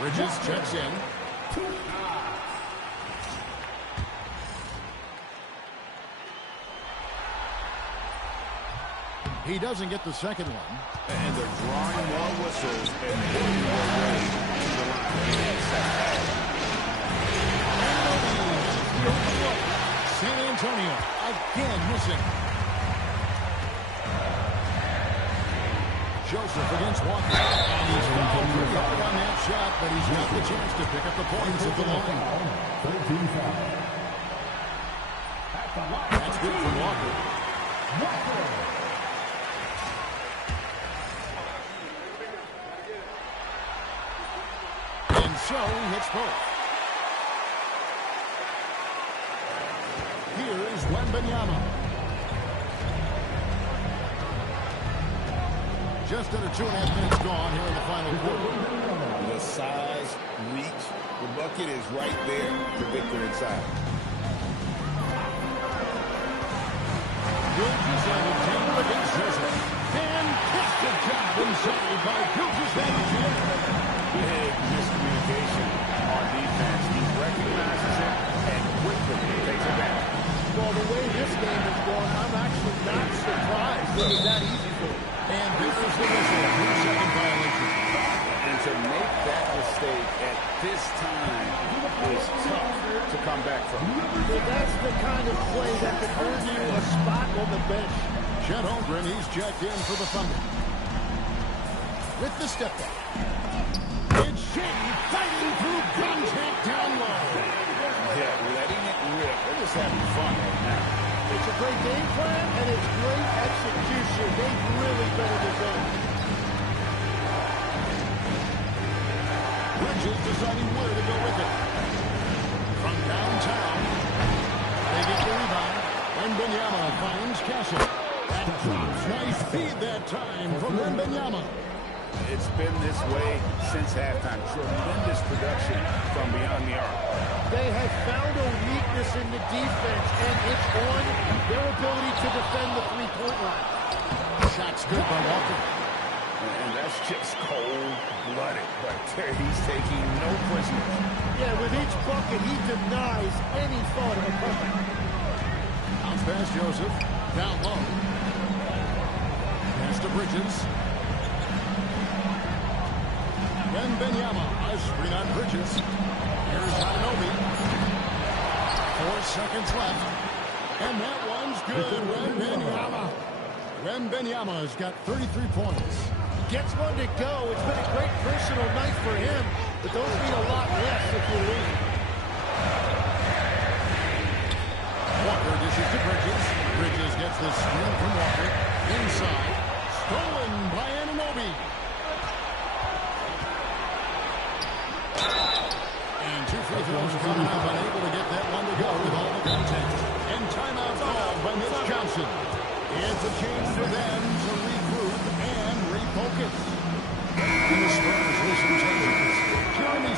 Bridges checks in. He doesn't get the second one. And they're drawing more whistles and moving their way to the line. San Antonio again missing. Joseph against Walker. And he's fouled pretty hard on that shot, but he's got the chance to pick up the points at the line. 13 foul. That's good for Walker. And so he hits both. Here is Wembanyama. Just under 2.5 minutes gone here in the final quarter. The size, reach, the bucket is right there for Victor inside. Gilgeous-Alexander against Joseph. Fantastic job inside by Gilgeous-Alexander. Big miscommunication on defense. He recognizes it and quickly takes it back. Well, the way this game is going, I'm actually not surprised it was that easy for him. And this is the whistle. 2-second violation. And to make that mistake at this time is tough to come back from. Well, that's the kind of play that could earn you a spot on the bench. Chet Holmgren, he's checked in for the Thunder. With the step back. It's Shea fighting through contact down low. Yeah, letting it rip. They're just having fun right now. It's a great game plan, and it's great execution. They've really been in the zone. Bridges deciding where to go with it. From downtown, they get the rebound. Wembanyama finds Castle. That drops. Nice feed that time from Wembanyama. It's been this way since halftime. Tremendous production from beyond the arc. They have found a weakness in the defense, and it's on their ability to defend the three-point line. Shot's good by Walker. And that's just cold-blooded right there. He's taking no prisoners. Yeah, with each bucket, he denies any thought of a comeback. Bounce pass Joseph. Down low. Pass to Bridges. Wembanyama, a screen on Bridges. Here's Anunoby. 4 seconds left. And that one's good. Wembanyama's got 33 points. Gets one to go. It's been a great personal night for him, but those mean a lot less if you lose. Walker dishes to Bridges. Bridges gets the screen from Walker. Inside. Stolen by Anunoby. And 2 free throws coming up, unable to get that one to go with all the contact. And timeout called by Mitch Johnson. It's a chance for them to regroup and refocus. And the Spurs with some changes. Jeremy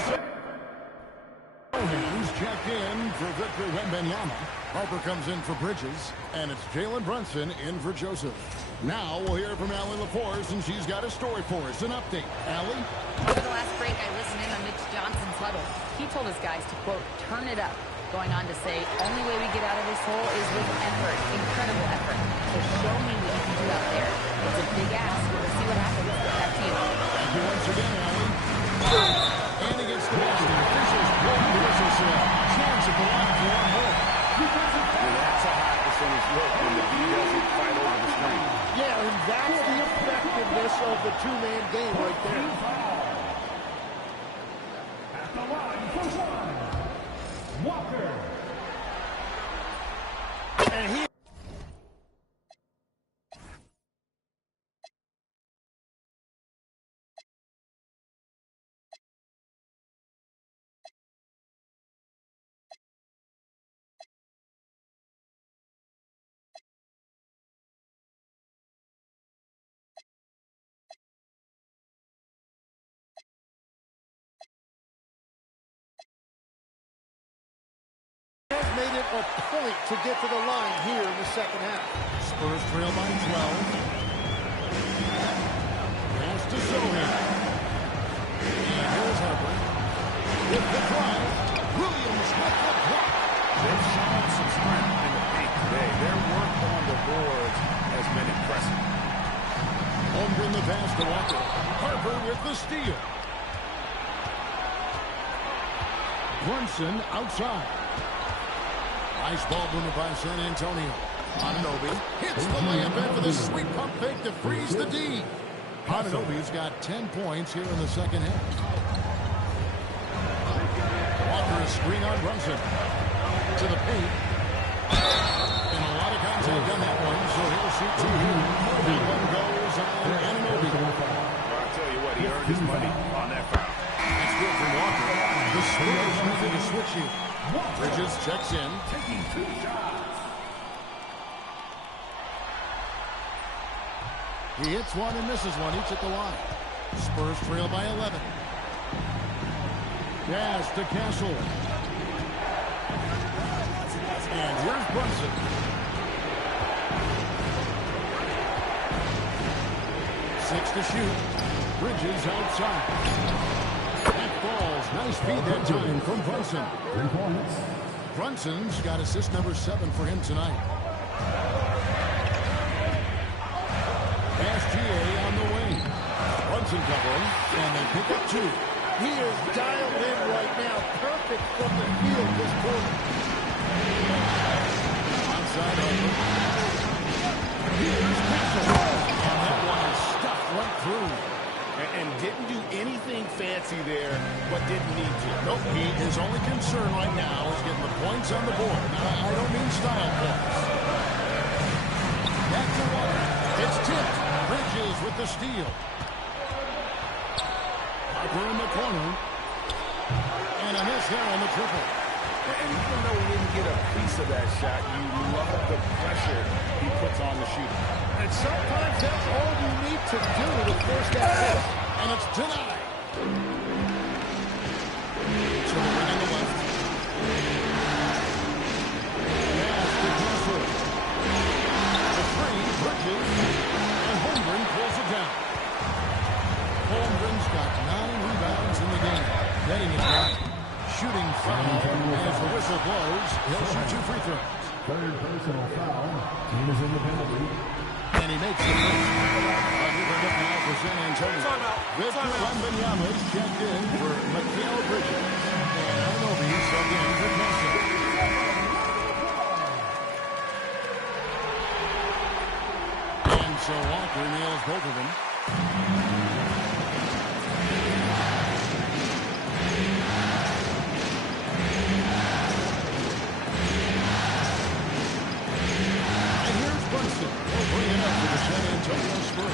Sohan's checked in for Victor Wembanyama. Harper comes in for Bridges. And it's Jalen Brunson in for Joseph. Now we'll hear from Allie LaForce, and she's got a story for us. An update. Allie? Over the last break, I listened in on Mitch Johnson's huddle. He told his guys to, quote, turn it up. Going on to say, only way we get out of this hole is with effort, incredible effort. So show me what you can do out there. It's a big ask. We'll see what happens. Back to you. Thank you once again, Allie. And against the basket, officials blowing the whistle sound. Chance at the line for one more. And that's a high percentage look when the D doesn't fight over the screen. Yeah, and that's the effectiveness of the two-man game right there. At the line for one, Walker. And he made it a point to get to the line here in the second half. Spurs trail by 12. Pass to Sohan. And here's Harper. With the drive. Williams with the block. They've shown some strength in the paint today. Their work on the boards has been impressive. Holmgren the pass to Walker. Harper with the steal. Brunson outside. Nice ball movement by San Antonio. Anunoby hits the layup in for the sweep pump fake to freeze the D. Anunoby's got 10 points here in the second half. Walker a screen on Brunson. To the paint. And a lot of contact on that one, so he'll shoot two here. That one goes on Anunoby. I'll tell you what, he earned his money on that foul. That's good from Walker. The Spurs moving to switch here. Bridges checks in. Taking 2 shots. He hits one and misses one, each at the line. Spurs trail by 11. Pass to Castle. And here's Brunson. Six to shoot. Bridges outside. That falls. Nice feed that time from Brunson. 3 points. Brunson's got assist number 7 for him tonight. Pass GA on the wing. Brunson covering, and they pick up 2. He is dialed in right now. Perfect from the field this quarter. Outside over. Here's Castle. And that one is stuffed right through. And didn't do anything fancy there, but didn't need to. Nope, his only concern right now is getting the points on the board. Now, I don't mean style points. Back to Walker. It's tipped. Bridges with the steal. Harper in the corner. And a miss there on the triple. And even though he didn't get a piece of that shot, you love the pressure he puts on the shooter. And sometimes that's all you need to do to force that miss. And it's denied. So the wing on the left. Pass to Castle. The 3, Bridges. And Holmgren pulls it down. Holmgren's got 9 rebounds in the game. Getting it right. Shooting foul. As the whistle blows, he'll shoot 2 free throws. Third personal foul. Team is in the penalty. And he makes the first. Bring up now for San Antonio. Victor Wembanyama is checked in for Mikal Bridges. And Anunoby subbed in for Castle. And so Walker nails both of them. Bring it up for the San Antonio Spurs.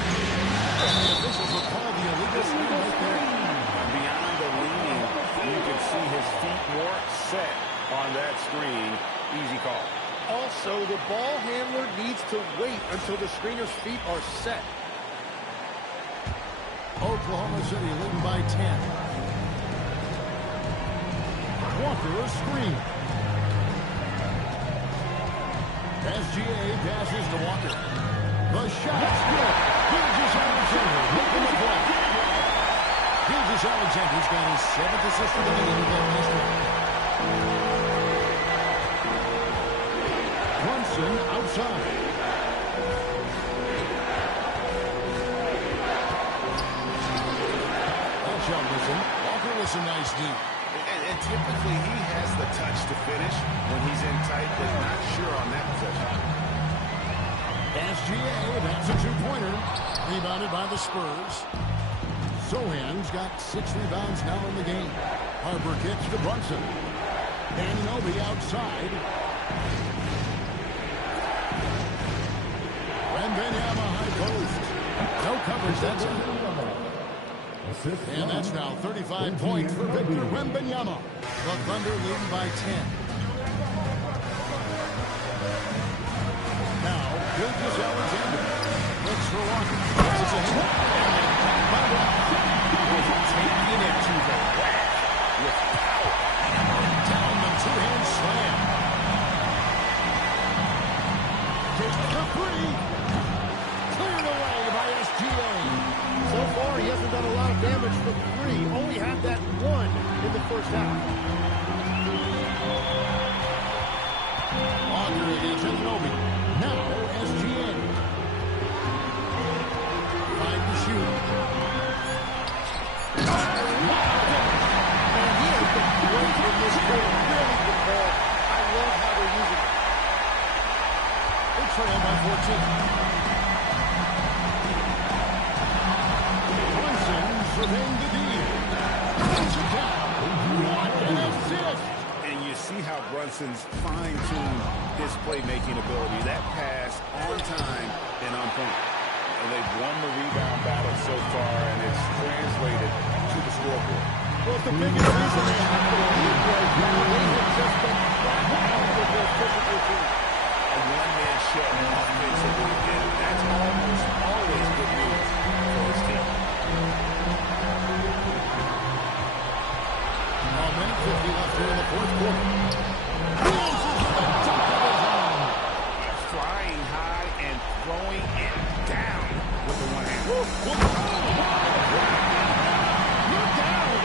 And the officials will call the illegal screen right there. Beyond the leaning, you can see his feet more set on that screen. Easy call. Also, the ball handler needs to wait until the screener's feet are set. Oklahoma City leading by 10. Walker a screen. SGA passes to Walker. The shot's good. Gilgeous Alexander making the play. Gilgeous Alexander's got his 7th assist for the game in that last round. Brunson outside. That shot missing. Walker with some nice D. And typically he has the touch to finish when he's in tight, but not sure on that possession. SGA, that's a 2-pointer. Rebounded by the Spurs. Sohan's got 6 rebounds now in the game. Harper kicks to Brunson. Anunoby outside. Wembanyama high post. No coverage that time. And that's now 35 points for Victor Wembanyama. The Thunder leading by 10. Now, Gilgeous Alexander looks for Walker. It's a hit. And by Walker. Taking it to the rack with power. Down the 2-hand slam. Takes the 3. Cleared away by SGA. So far, he hasn't done a lot of damage from 3. Only had that 1 in the first half. Walker against Anunoby. Now, SGA. 5 to shoot. And he has been great in this quarter. Really good ball. I love how they're using it. It's trail by 14. Brunson surveying the deep. Puts it down. What an assist! And you see how Brunson's fine-tuned his playmaking ability. That pass on time and on point. And they've won the rebound battle so far, and it's translated to the scoreboard. Well, the biggest reason they have to lead right now, they have just been flat out with their physical team. A one-man show offensively, and that's almost always good news for his team. A minute 50 left here in the fourth quarter. Flying high and throwing it down with the one hand. You're down.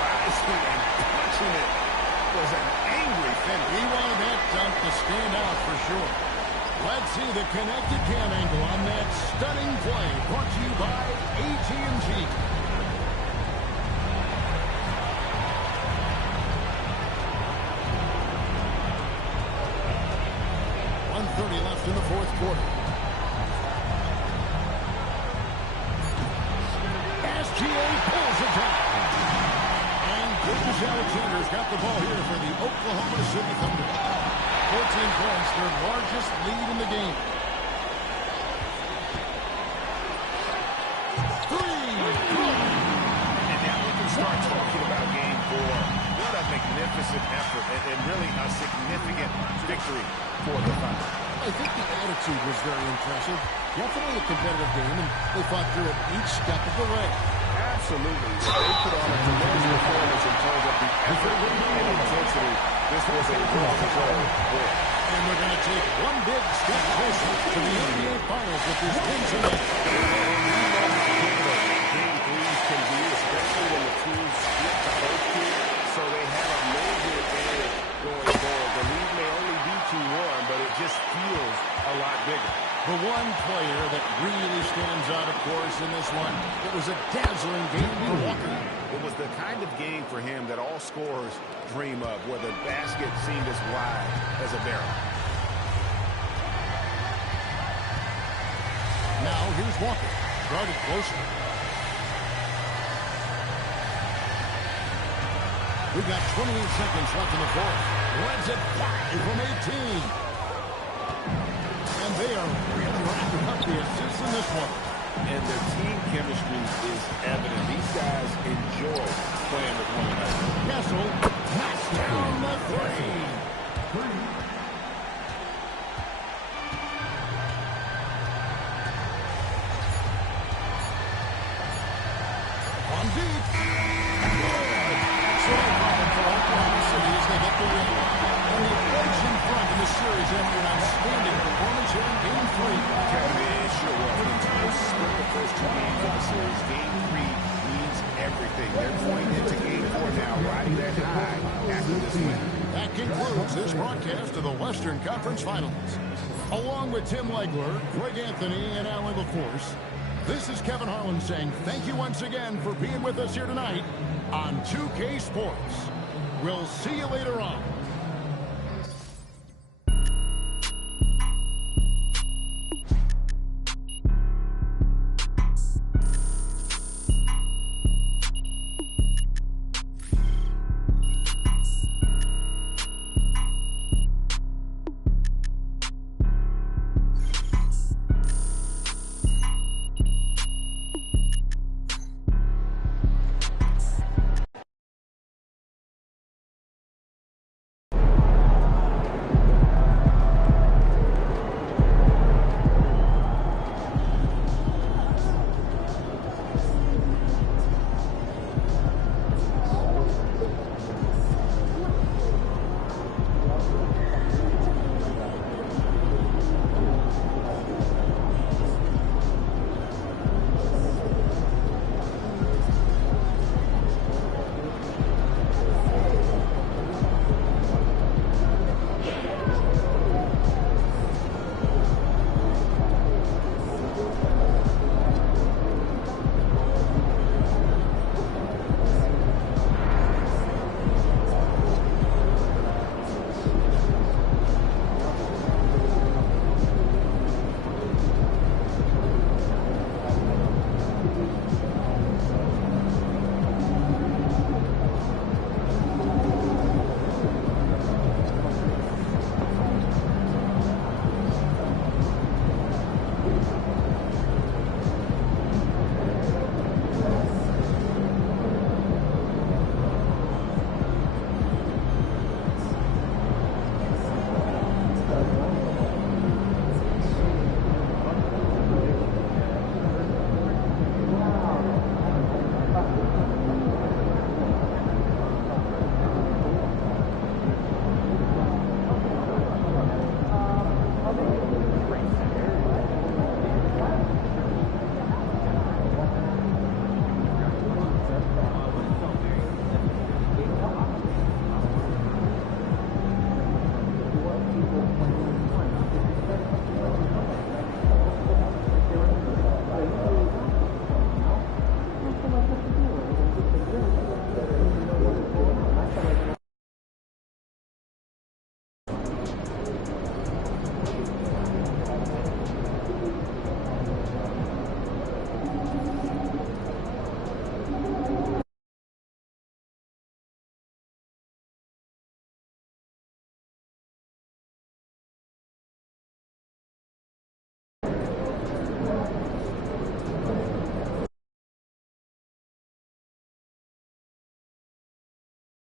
Rising and punching it was an angry finish. He wanted that dunk to stand out for sure. Let's see the connected cam angle on that stunning play. Brought to you by AT&T. 1:30 left in the fourth quarter. SGA pulls it down. And Curtis Alexander's got the ball here for the Oklahoma City Thunder. 14 points, their largest lead in the game. And now we can start talking about game 4. What a magnificent effort and really a significant victory for the Thunder. I think the attitude was very impressive. Definitely a competitive game, and they fought through it each step of the way. Absolutely. They put on a tremendous performance in terms of the effort and intensity. This was a well-deserved win. And we're going to take one big step closer to the NBA Finals with this win tonight. Game 3s can be, especially when the teams split to both teams. So they have a major advantage going forward. The lead may only be 2-1, but it just feels a lot bigger. The one player that really stands out, of course, in this one, it was a dazzling game for Walker. It was the kind of game for him that all scorers dream of, where the basket seemed as wide as a barrel. Now here's Walker, guarded closely. We got 28 seconds left in the fourth. Reds it 5 from 18. And they are really racking up the assists in this one. And their team chemistry is evident. These guys enjoy playing with one another. Kessel knocks down the three. On deep. Good. So they call it for Oklahoma City as they get the win. And the edge in front in the series after an outstanding performance here in Game 3. Kevin, it sure was. When teams split the first 2 games of the series, Game 3 means everything. They're going into Game 4 now, riding that high after this win. That concludes this broadcast of the Western Conference Finals. Along with Tim Legler, Greg Anthony, and Alan LaForce, this is Kevin Harlan saying thank you once again for being with us here tonight on 2K Sports. We'll see you later on.